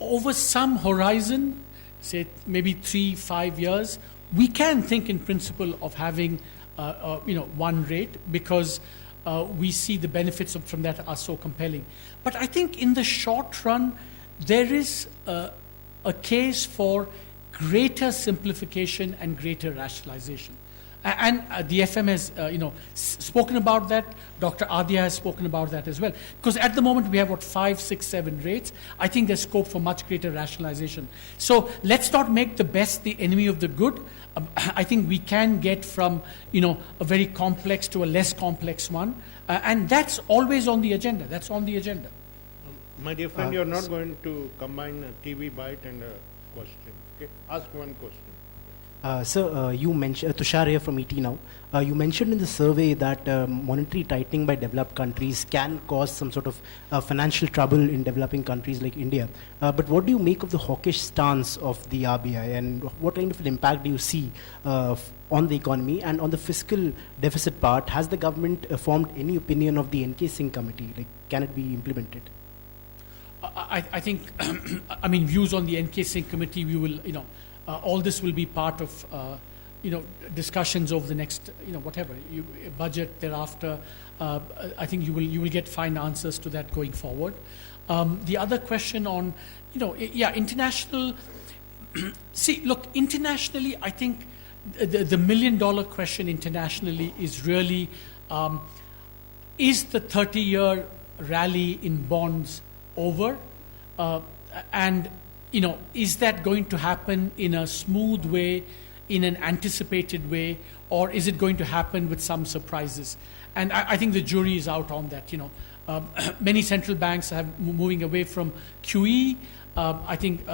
over some horizon, say maybe 3-5 years, we can think in principle of having one rate, because we see the benefits from that are so compelling. But I think in the short run, there is a case for greater simplification and greater rationalization. And the FM has, spoken about that. Dr. Adya has spoken about that as well. Because at the moment we have, 5, 6, 7 rates. I think there's scope for much greater rationalization. So let's not make the best the enemy of the good. I think we can get from, a very complex to a less complex one. And that's always on the agenda. That's on the agenda. My dear friend, you're not going to combine a TV bite and a question. Okay? Ask one question. Sir, you mentioned, Tushar here from ET now, you mentioned in the survey that monetary tightening by developed countries can cause some sort of financial trouble in developing countries like India. But what do you make of the hawkish stance of the RBI, and what kind of an impact do you see on the economy? And on the fiscal deficit part, has the government formed any opinion of the NK Singh committee? Like, can it be implemented? I think, views on the NK Singh committee, we will, all this will be part of, discussions over the next, budget thereafter. I think you will get fine answers to that going forward. The other question on, international. See, look, internationally, I think the $1 million question internationally is really, is the 30-year rally in bonds over? And is that going to happen in a smooth way, in an anticipated way, or is it going to happen with some surprises? And I think the jury is out on that. Many central banks are moving away from QE. I think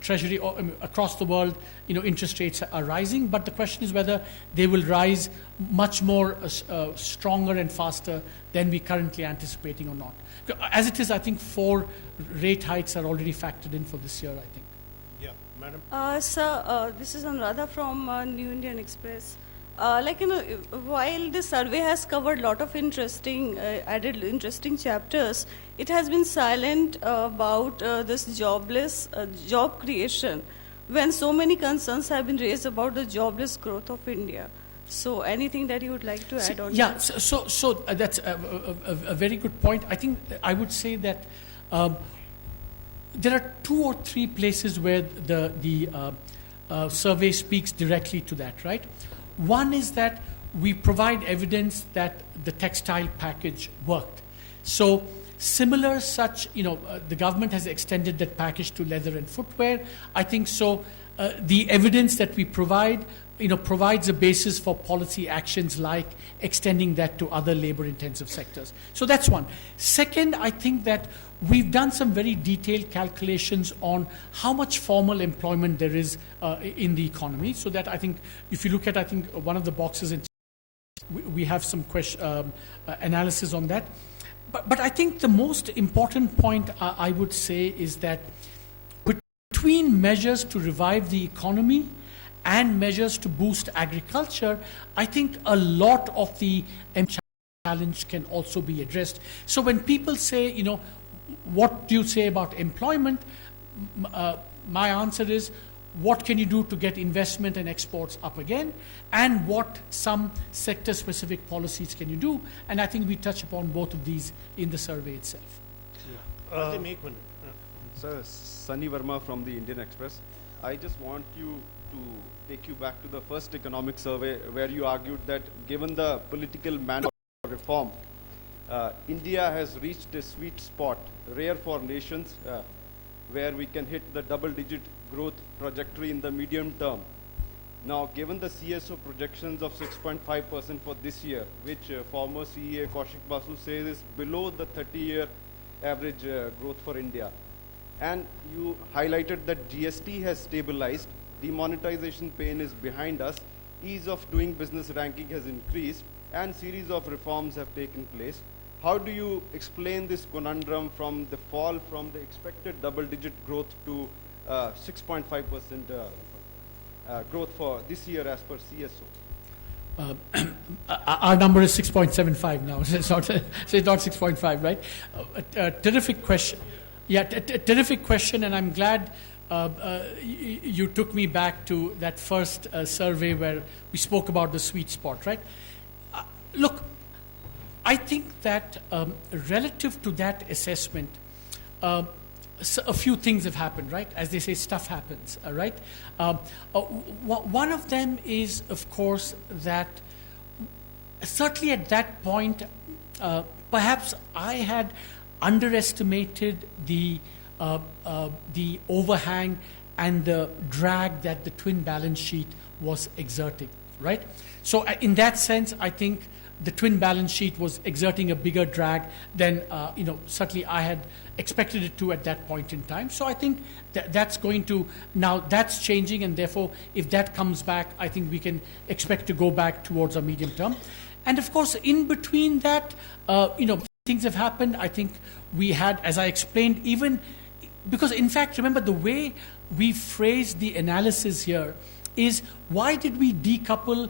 Treasury across the world, interest rates are rising, but the question is whether they will rise much more stronger and faster than we currently anticipating or not. As it is, I think 4 rate hikes are already factored in for this year, I think. Yeah, madam. Sir, this is Anuradha from New Indian Express. While this survey has covered a lot of added interesting chapters, it has been silent about this job creation, when so many concerns have been raised about the jobless growth of India. So anything that you would like to add on? Yeah, so that's a very good point. I think I would say that there are 2 or 3 places where the survey speaks directly to that, right? One is that we provide evidence that the textile package worked. So similar such, the government has extended that package to leather and footwear. I think so. The evidence that we provide, provides a basis for policy actions like extending that to other labor-intensive sectors. So that's one. Second, I think that we've done some very detailed calculations on how much formal employment there is in the economy. So that I think, if you look at, one of the boxes, we have some analysis on that. But I think the most important point I would say is that between measures to revive the economy and measures to boost agriculture, I think a lot of the challenge can also be addressed. So when people say, what do you say about employment? My answer is, what can you do to get investment and exports up again? And what some sector-specific policies can you do? And I think we touch upon both of these in the survey itself. Sir, Sunny Verma from the Indian Express. I just want you to take you back to the first economic survey where you argued that given the political mandate for reform, India has reached a sweet spot, rare for nations, where we can hit the double-digit growth trajectory in the medium term. Now, given the CSO projections of 6.5% for this year, which former CEA Kaushik Basu says is below the 30-year average growth for India, and you highlighted that GST has stabilized, demonetization pain is behind us, ease of doing business ranking has increased, and series of reforms have taken place. How do you explain this conundrum from the fall from the expected double-digit growth to 6.5% growth for this year as per CSO? Our number is 6.75 now, so it's not 6.5, right? Terrific question. Yeah, terrific question, and I'm glad you took me back to that first survey where we spoke about the sweet spot, right? Look, I think that relative to that assessment, so a few things have happened, right? As they say, stuff happens, right? One of them is, of course, that certainly at that point, perhaps I had underestimated the overhang and the drag that the twin balance sheet was exerting, right? So in that sense, I think the twin balance sheet was exerting a bigger drag than, certainly I had expected it to at that point in time. So I think that's going to, now that's changing, and therefore, if that comes back, I think we can expect to go back towards a medium term. And of course, in between that, things have happened. I think we had, as I explained, even because in fact, remember the way we phrased the analysis here is why did we decouple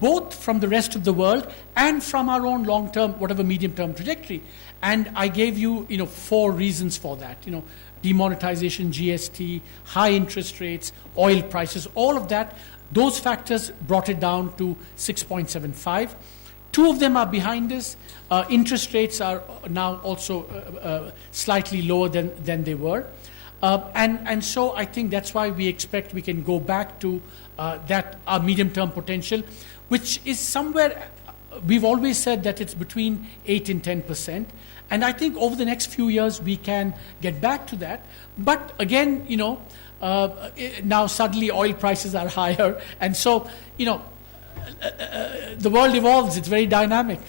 both from the rest of the world and from our own long-term, whatever medium-term trajectory? And I gave you, 4 reasons for that. Demonetization, GST, high interest rates, oil prices, all of that. Those factors brought it down to 6.75. 2 of them are behind us. Interest rates are now also slightly lower than they were. And so I think that's why we expect we can go back to that our medium-term potential, which is somewhere, we've always said that it's between 8 and 10%. And I think over the next few years, we can get back to that. But again, now suddenly oil prices are higher. And so, the world evolves, it's very dynamic.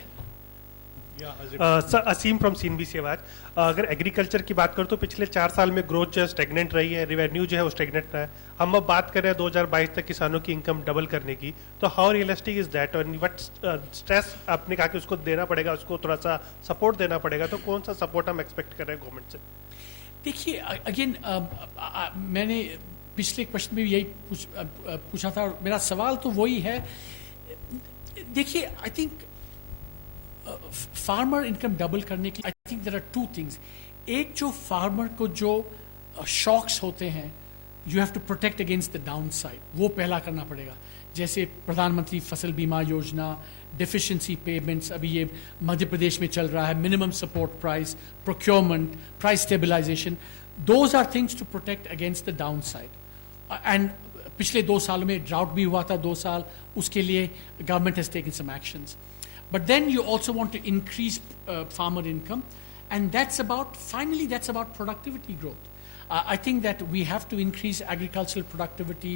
Sir Aseem from CNBC Awaaz. अगर agriculture की बात करूँ तो पिछले 4 साल में growth जो है स्टेगनेंट रही है, रेवेन्यू जो है वो स्टेगनेंट रहा है. हम अब बात कर रहे हैं 2022 तक किसानों की इनकम डबल करने की. तो हाउ रियलिस्टिक इज दैट, और व्हाट स्ट्रेस आपने कहा कि उसको देना पड़ेगा, उसको थोड़ा सा सपोर्ट देना पड़ेगा, तो कौन सा सपोर्ट हम एक्सपेक्ट कर रहे हैं गवर्नमेंट से? देखिए अगेन मैंने पिछले क्वेश्चन में यही पूछा था, और मेरा सवाल तो वही है. देखिए I think farmer income double करने की, I think there are 2 things. एक, जो फार्मर को जो शॉक्स होते हैं, you have to protect against the downside, वो पहला करना पड़ेगा. जैसे प्रधानमंत्री फसल बीमा योजना, डेफिशिएंसी पेमेंट्स, अभी ये मध्य प्रदेश में चल रहा है, minimum support price, procurement, price stabilization, those are things to protect against the downside. एंड पिछले 2 सालों में ड्राउट भी हुआ था 2 साल, उसके लिए government has taken some actions. But then you also want to increase farmer income, and that's about productivity growth. I think that we have to increase agricultural productivity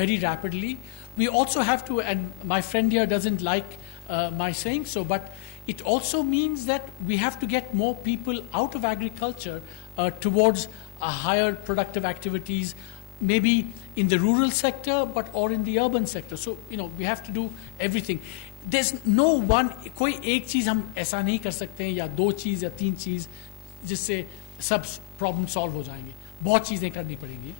very rapidly. We also have to, and my friend here doesn't like my saying so, but it also means that we have to get more people out of agriculture towards higher productive activities, maybe in the rural sector, but or in the urban sector. So, we have to do everything. There's no one, कोई एक चीज़ हम ऐसा नहीं कर सकते हैं, या 2 चीज़ या 3 चीज़ जिससे सब प्रॉब्लम सॉल्व हो जाएंगे. बहुत चीज़ें करनी पड़ेंगी.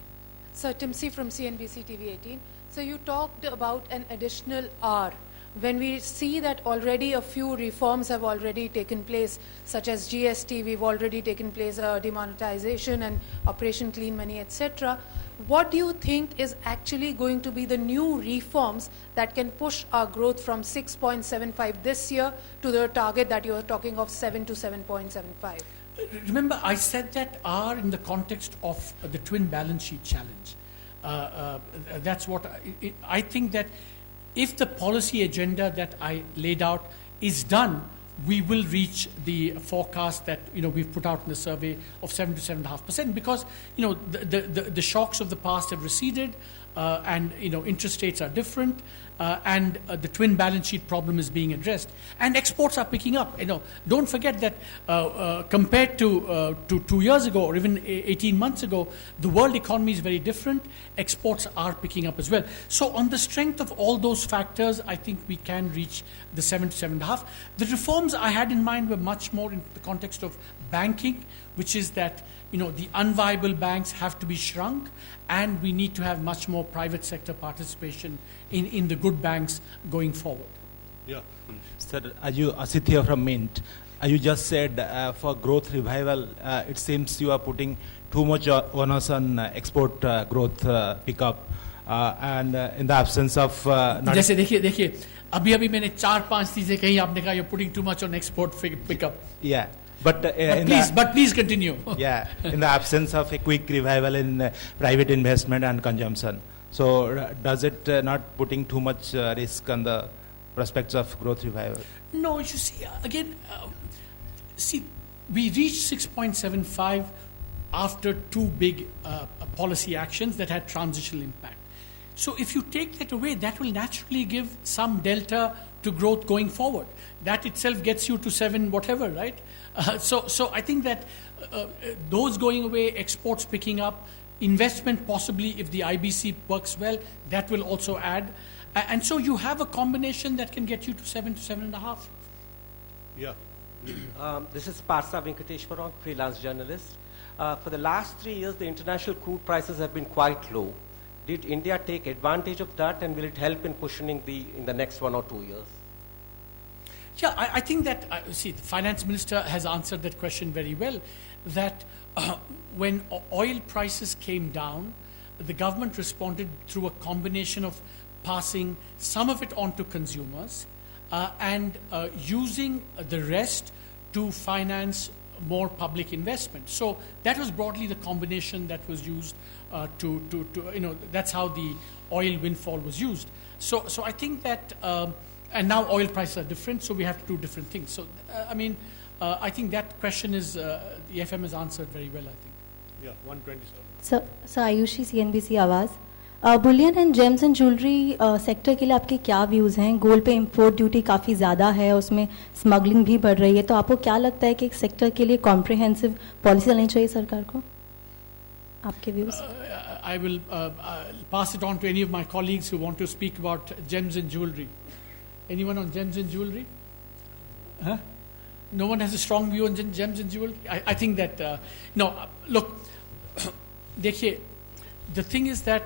Sir, Timsi from CNBC TV 18. So you talked about an additional R. When we see that already a few reforms have already taken place, such as GST, we've already taken place demonetization and Operation Clean Money, etc. What do you think is actually going to be the new reforms that can push our growth from 6.75 this year to the target that you're talking of 7 to 7.75? Remember, I said that R in the context of the twin balance sheet challenge. That's what I think, that if the policy agenda that I laid out is done, we will reach the forecast that we've put out in the survey of 7 to 7.5%, because the shocks of the past have receded, and interest rates are different, and the twin balance sheet problem is being addressed, and exports are picking up. Don't forget that compared to 2 years ago or even 18 months ago, the world economy is very different. Exports are picking up as well. So on the strength of all those factors, I think we can reach the 7 to 7.5. The reforms I had in mind were much more in the context of banking, which is that the unviable banks have to be shrunk, and we need to have much more private sector participation in the good banks going forward. Yeah. Sir, Asit here from Mint. You just said for growth revival, it seems you are putting too much onus on export growth pickup, and in the absence of... जैसे देखिए अभी मैंने 4-5 चीजें कही, आपने कहा you're putting too much on export pickup. Yeah. But please continue. Yeah, in the absence of a quick revival in private investment and consumption. So does it not putting too much risk on the prospects of growth revival? No, you see, again, we reached 6.75 after two big policy actions that had transitional impact. So if you take that away, that will naturally give some delta to growth going forward. That itself gets you to 7 whatever, right? So I think that those going away, exports picking up, investment possibly, if the IBC works well, that will also add. And so you have a combination that can get you to 7 to 7.5. Yeah. This is Partha Venkateshwaran, freelance journalist. For the last 3 years, the international crude prices have been quite low. Did India take advantage of that, and will it help in cushioning in the next 1 or 2 years? Yeah, I think that, the finance minister has answered that question very well, that when oil prices came down, the government responded through a combination of passing some of it on to consumers and using the rest to finance more public investment. So that was broadly the combination that was used that's how the oil windfall was used. So I think that, and now oil prices are different, so we have to do different things. So, I think that question is, the FM has answered very well, I think. Yeah, 127. So Ayushi, CNBC आवाज़. Boolean and James and jewellery sector के लिए आपके क्या views हैं? Gold पे import duty काफ़ी ज़्यादा है, उसमें स्मगलिंग भी बढ़ रही है, तो आपको क्या लगता है कि एक सेक्टर के लिए कॉम्प्रिहेंसिव पॉलिसी लानी चाहिए सरकार को? आपके views? I will pass it on to any of my colleagues who want to speak about gems and jewelry. Anyone on gems and jewelry? Huh? No one has a strong view on gems and jewelry? I think that, no, look, देखिए, the thing is that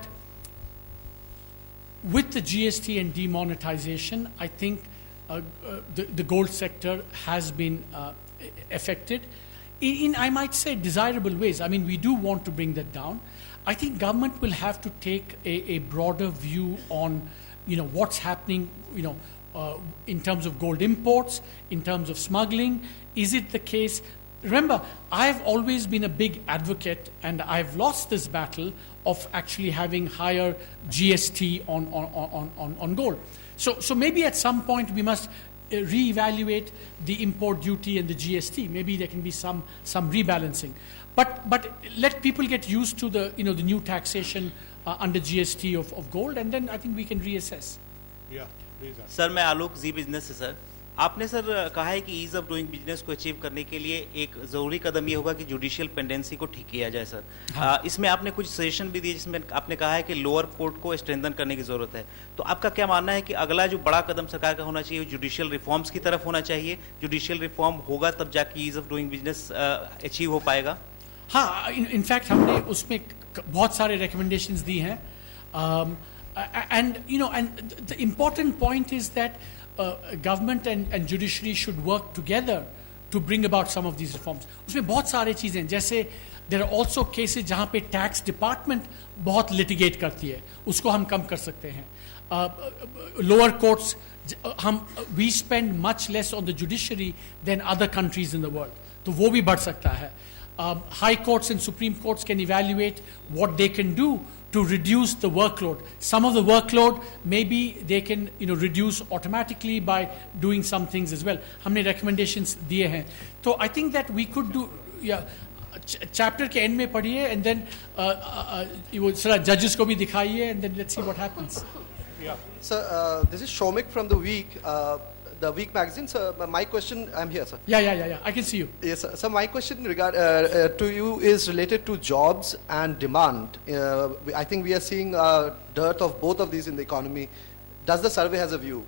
with the GST and demonetization, I think the gold sector has been affected in, I might say, desirable ways. I mean, we do want to bring that down. I think government will have to take a broader view on, what's happening, in terms of gold imports, in terms of smuggling. Is it the case? Remember, I've always been a big advocate, and I've lost this battle of actually having higher GST on gold. So maybe at some point we must reevaluate the import duty and the GST. Maybe there can be some rebalancing. But let people get used to the the new taxation under GST of gold, and then I think we can reassess. Yeah, please. Sir मैं आलोक जी business से sir. आपने sir कहा है कि ease of doing business को achieve करने के लिए एक ज़रूरी कदम ये होगा कि जुडिशियल पेंडेंसी को ठीक किया जाए सर. इसमें आपने कुछ सजेशन भी दिए जिसमें आपने कहा है कि लोअर कोर्ट को स्ट्रेंथन करने की ज़रूरत है. तो आपका क्या मानना है कि अगला जो बड़ा कदम सरकार का होना चाहिए जुडिशियल रिफॉर्म्स की तरफ होना चाहिए? जुडिशियल रिफॉर्म होगा तब जाके ease of doing business achieve हो पाएगा? हाँ, इनफैक्ट हमने उसमें बहुत सारे रिकमेंडेशंस दी हैं. And the important point is that government and judiciary should work together to bring about some of these reforms. उसमें बहुत सारे चीज़ें, जैसे there are also cases जहाँ पे tax department बहुत litigate करती है, उसको हम कम कर सकते हैं. Lower courts, we spend much less on the judiciary than other countries in the world, तो वो भी बढ़ सकता है. High courts and Supreme Courts can evaluate what they can do to reduce the workload. Some of the workload, maybe they can reduce automatically by doing some things as well. हमने recommendations दिए हैं. So I think that we could do, chapter के end में पढ़िए, and then judges को भी दिखाइए, and then let's see what happens. Yeah. So this is Shomik from the Week magazine. So my question, I'm here, sir. Yeah. I can see you. Yes, sir. So my question to you is related to jobs and demand. I think we are seeing a dearth of both of these in the economy. Does the survey has a view?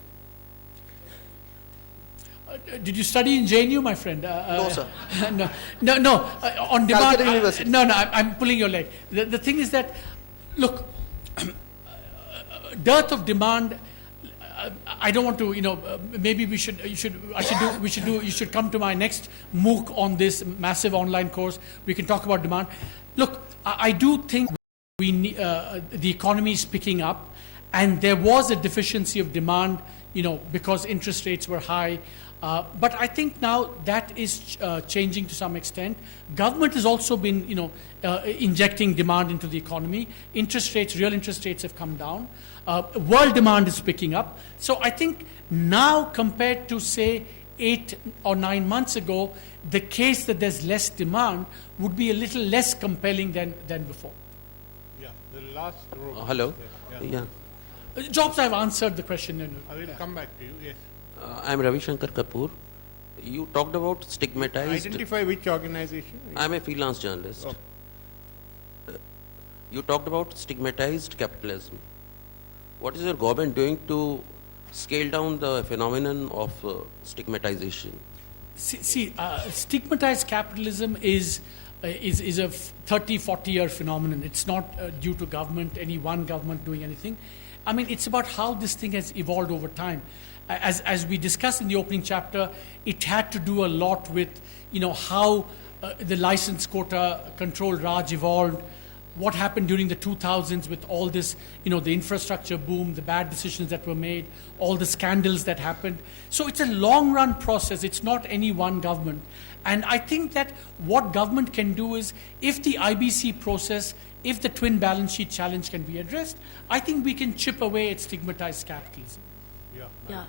Did you study in JNU, my friend? No, sir. No. On demand. Calcutta University. No. I'm pulling your leg. The thing is that, look, dearth of demand. I don't want to, maybe you should come to my next MOOC on this massive online course. We can talk about demand. Look, I do think the economy is picking up, and there was a deficiency of demand, because interest rates were high. But I think now that is changing to some extent. Government has also been, injecting demand into the economy. Interest rates, real interest rates have come down. World demand is picking up. So I think now compared to, say, 8 or 9 months ago, the case that there's less demand would be a little less compelling than before. Yeah, the last row. Hello. Yeah. Jobs, I've answered the question. I will come back to you, yes. I'm Ravi Shankar Kapoor. You talked about stigmatized... Identify which organization? I'm a freelance journalist. Okay. You talked about stigmatized capitalism. What is your government doing to scale down the phenomenon of stigmatization? Stigmatized capitalism is a 30, 40-year phenomenon. It's not due to government, any one government doing anything. I mean, it's about how this thing has evolved over time. As we discussed in the opening chapter, it had to do a lot with, how the license quota control Raj evolved, what happened during the 2000s with all this, the infrastructure boom, the bad decisions that were made, all the scandals that happened. So it's a long-run process. It's not any one government. And I think that what government can do is, if the IBC process, if the twin balance sheet challenge can be addressed, I think we can chip away at stigmatized capitalism. Yeah.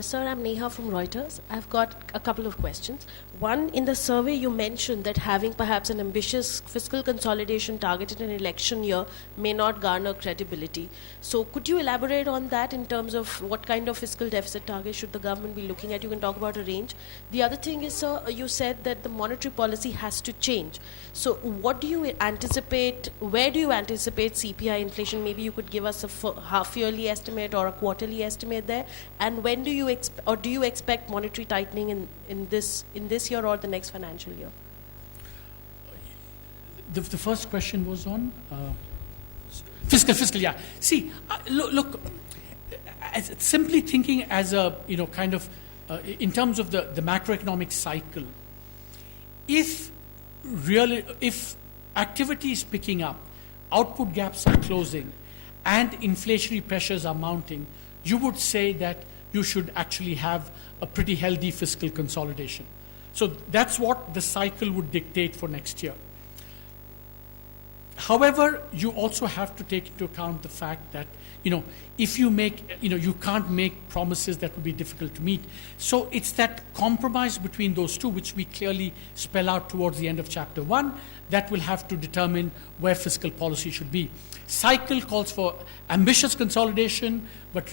Sir, I'm Neha from Reuters. I've got a couple of questions. One, in the survey you mentioned that having perhaps an ambitious fiscal consolidation target in an election year may not garner credibility. So could you elaborate on that in terms of what kind of fiscal deficit target should the government be looking at? You can talk about a range. The other thing is, sir, you said that the monetary policy has to change. So what do you anticipate, where do you anticipate CPI inflation? Maybe you could give us a half-yearly estimate or a quarterly estimate there. And when do you do you expect monetary tightening in this year or the next financial year? The first question was on fiscal. Yeah. See, look. Simply thinking as a kind of in terms of the macroeconomic cycle, if activity is picking up, output gaps are closing, and inflationary pressures are mounting, you would say that you should actually have a pretty healthy fiscal consolidation. So that's what the cycle would dictate for next year. However, you also have to take into account the fact that, if you make, you can't make promises that would be difficult to meet. So it's that compromise between those two, which we clearly spell out towards the end of chapter 1, that will have to determine where fiscal policy should be. Cycle calls for ambitious consolidation, but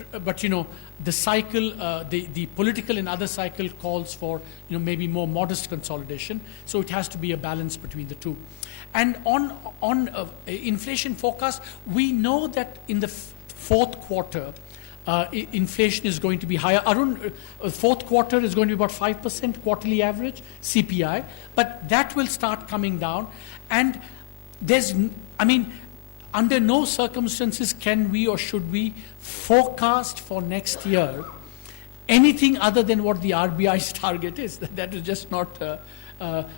the cycle, the political and other cycle calls for maybe more modest consolidation. So it has to be a balance between the two. And on inflation forecast, we know that in the fourth quarter, inflation is going to be higher. Arun, fourth quarter is going to be about 5% quarterly average CPI, but that will start coming down. And under no circumstances can we or should we forecast for next year anything other than what the RBI's target is. That is just not,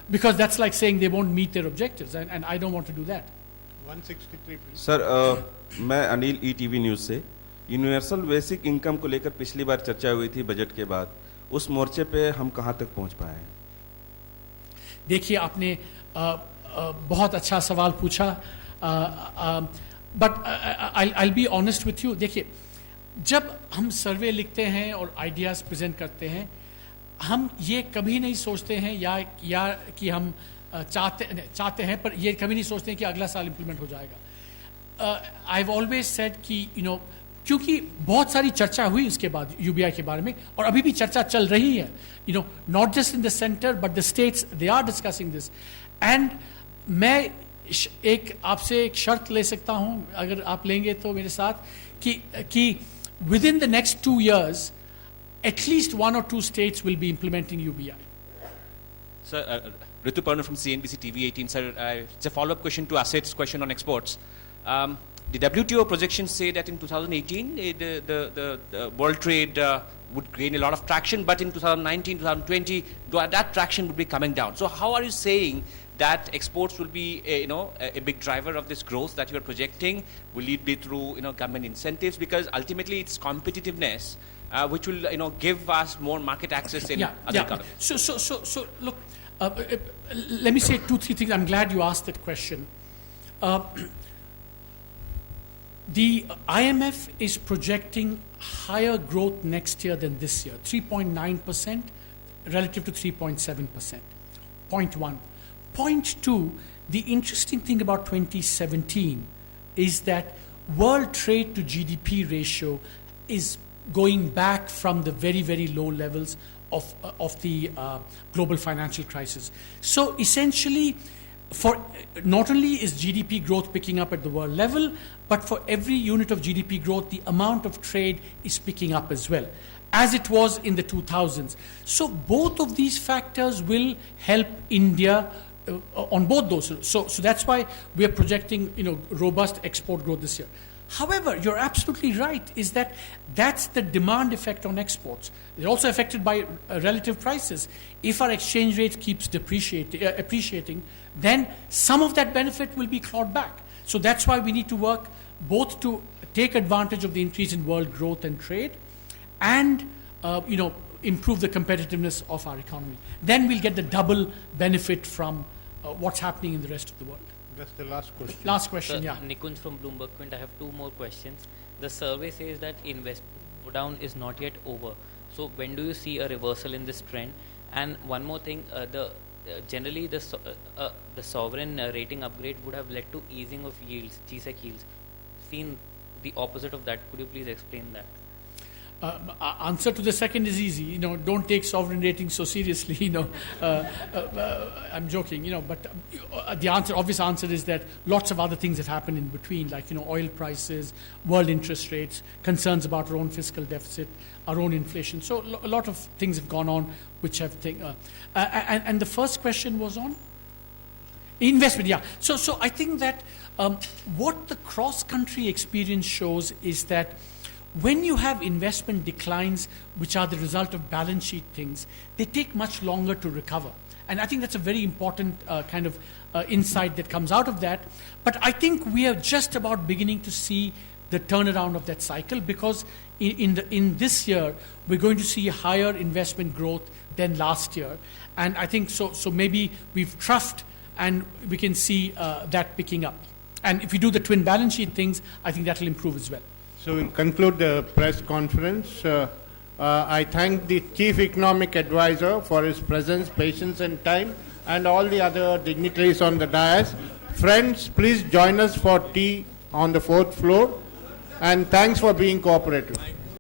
because that's like saying they won't meet their objectives, and I don't want to do that. 163, please. Sir, मैं Anil ETV news से universal basic income को लेकर पिछली बार चर्चा हुई थी budget के बाद, उस मोर्चे पे हम कहाँ तक पहुँच पाए हैं? देखिए, आपने बहुत अच्छा सवाल पूछा, but I'll be honest with you. देखिए, जब हम सर्वे लिखते हैं और आइडियाज़ प्रेजेंट करते हैं, हम ये कभी नहीं सोचते हैं या कि हम चाहते हैं, पर ये कभी नहीं सोचते हैं कि अगला साल इम्प्लीमेंट हो जाएगा. I've always said कि क्योंकि बहुत सारी चर्चा हुई उसके बाद UBI के बारे में, और अभी भी चर्चा चल रही है, not just in the center but the states, they are discussing this. And मैं आपसे एक शर्त ले सकता हूँ, अगर आप लेंगे तो मेरे साथ, कि within the next 2 years at least 1 or 2 states will be implementing UBI. Sir, Ritu Parna from CNBC TV 18. Sir, it's a follow-up question to Aset's question on exports. The WTO projections say that in 2018 the world trade would gain a lot of traction, but in 2019, 2020 that traction would be coming down. So how are you saying that exports will be a big driver of this growth that you are projecting? Will it be through government incentives? Because ultimately it's competitiveness which will give us more market access in other economies. So look, let me say 2-3 things. I'm glad you asked that question. The IMF is projecting higher growth next year than this year, 3.9% relative to 3.7%. Point one. Point two, the interesting thing about 2017 is that world trade to GDP ratio is going back from the very, very low levels of the global financial crisis. So essentially, for not only is GDP growth picking up at the world level, but for every unit of GDP growth, the amount of trade is picking up as well, as it was in the 2000s. So both of these factors will help India on both those. So that's why we are projecting robust export growth this year. However, you're absolutely right, is that that's the demand effect on exports. They're also affected by relative prices. If our exchange rate keeps appreciating, then some of that benefit will be clawed back. So that's why we need to work both to take advantage of the increase in world growth and trade and improve the competitiveness of our economy. Then we'll get the double benefit from what's happening in the rest of the world. That's the last question. Last question, yeah. Nikunj from Bloomberg Quint, I have 2 more questions. The survey says that investment down is not yet over. So when do you see a reversal in this trend? And one more thing, generally the sovereign rating upgrade would have led to easing of yields, GSEC yields. Seen the opposite of that. Could you please explain that? Answer to the second is easy. Don't take sovereign ratings so seriously. I'm joking. But the obvious answer is that lots of other things have happened in between, like oil prices, world interest rates, concerns about our own fiscal deficit, our own inflation. So a lot of things have gone on, which have and the first question was on investment. Yeah. So I think that what the cross-country experience shows is that when you have investment declines, which are the result of balance sheet things, they take much longer to recover. And I think that's a very important kind of insight that comes out of that. But I think we are just about beginning to see the turnaround of that cycle, because in this year, we're going to see higher investment growth than last year. And I think so maybe we've troughed and we can see that picking up. And if we do the twin balance sheet things, I think that will improve as well. So we'll conclude the press conference. I thank the Chief Economic Advisor for his presence, patience and time, and all the other dignitaries on the dais. Friends, please join us for tea on the 4th floor, and thanks for being cooperative.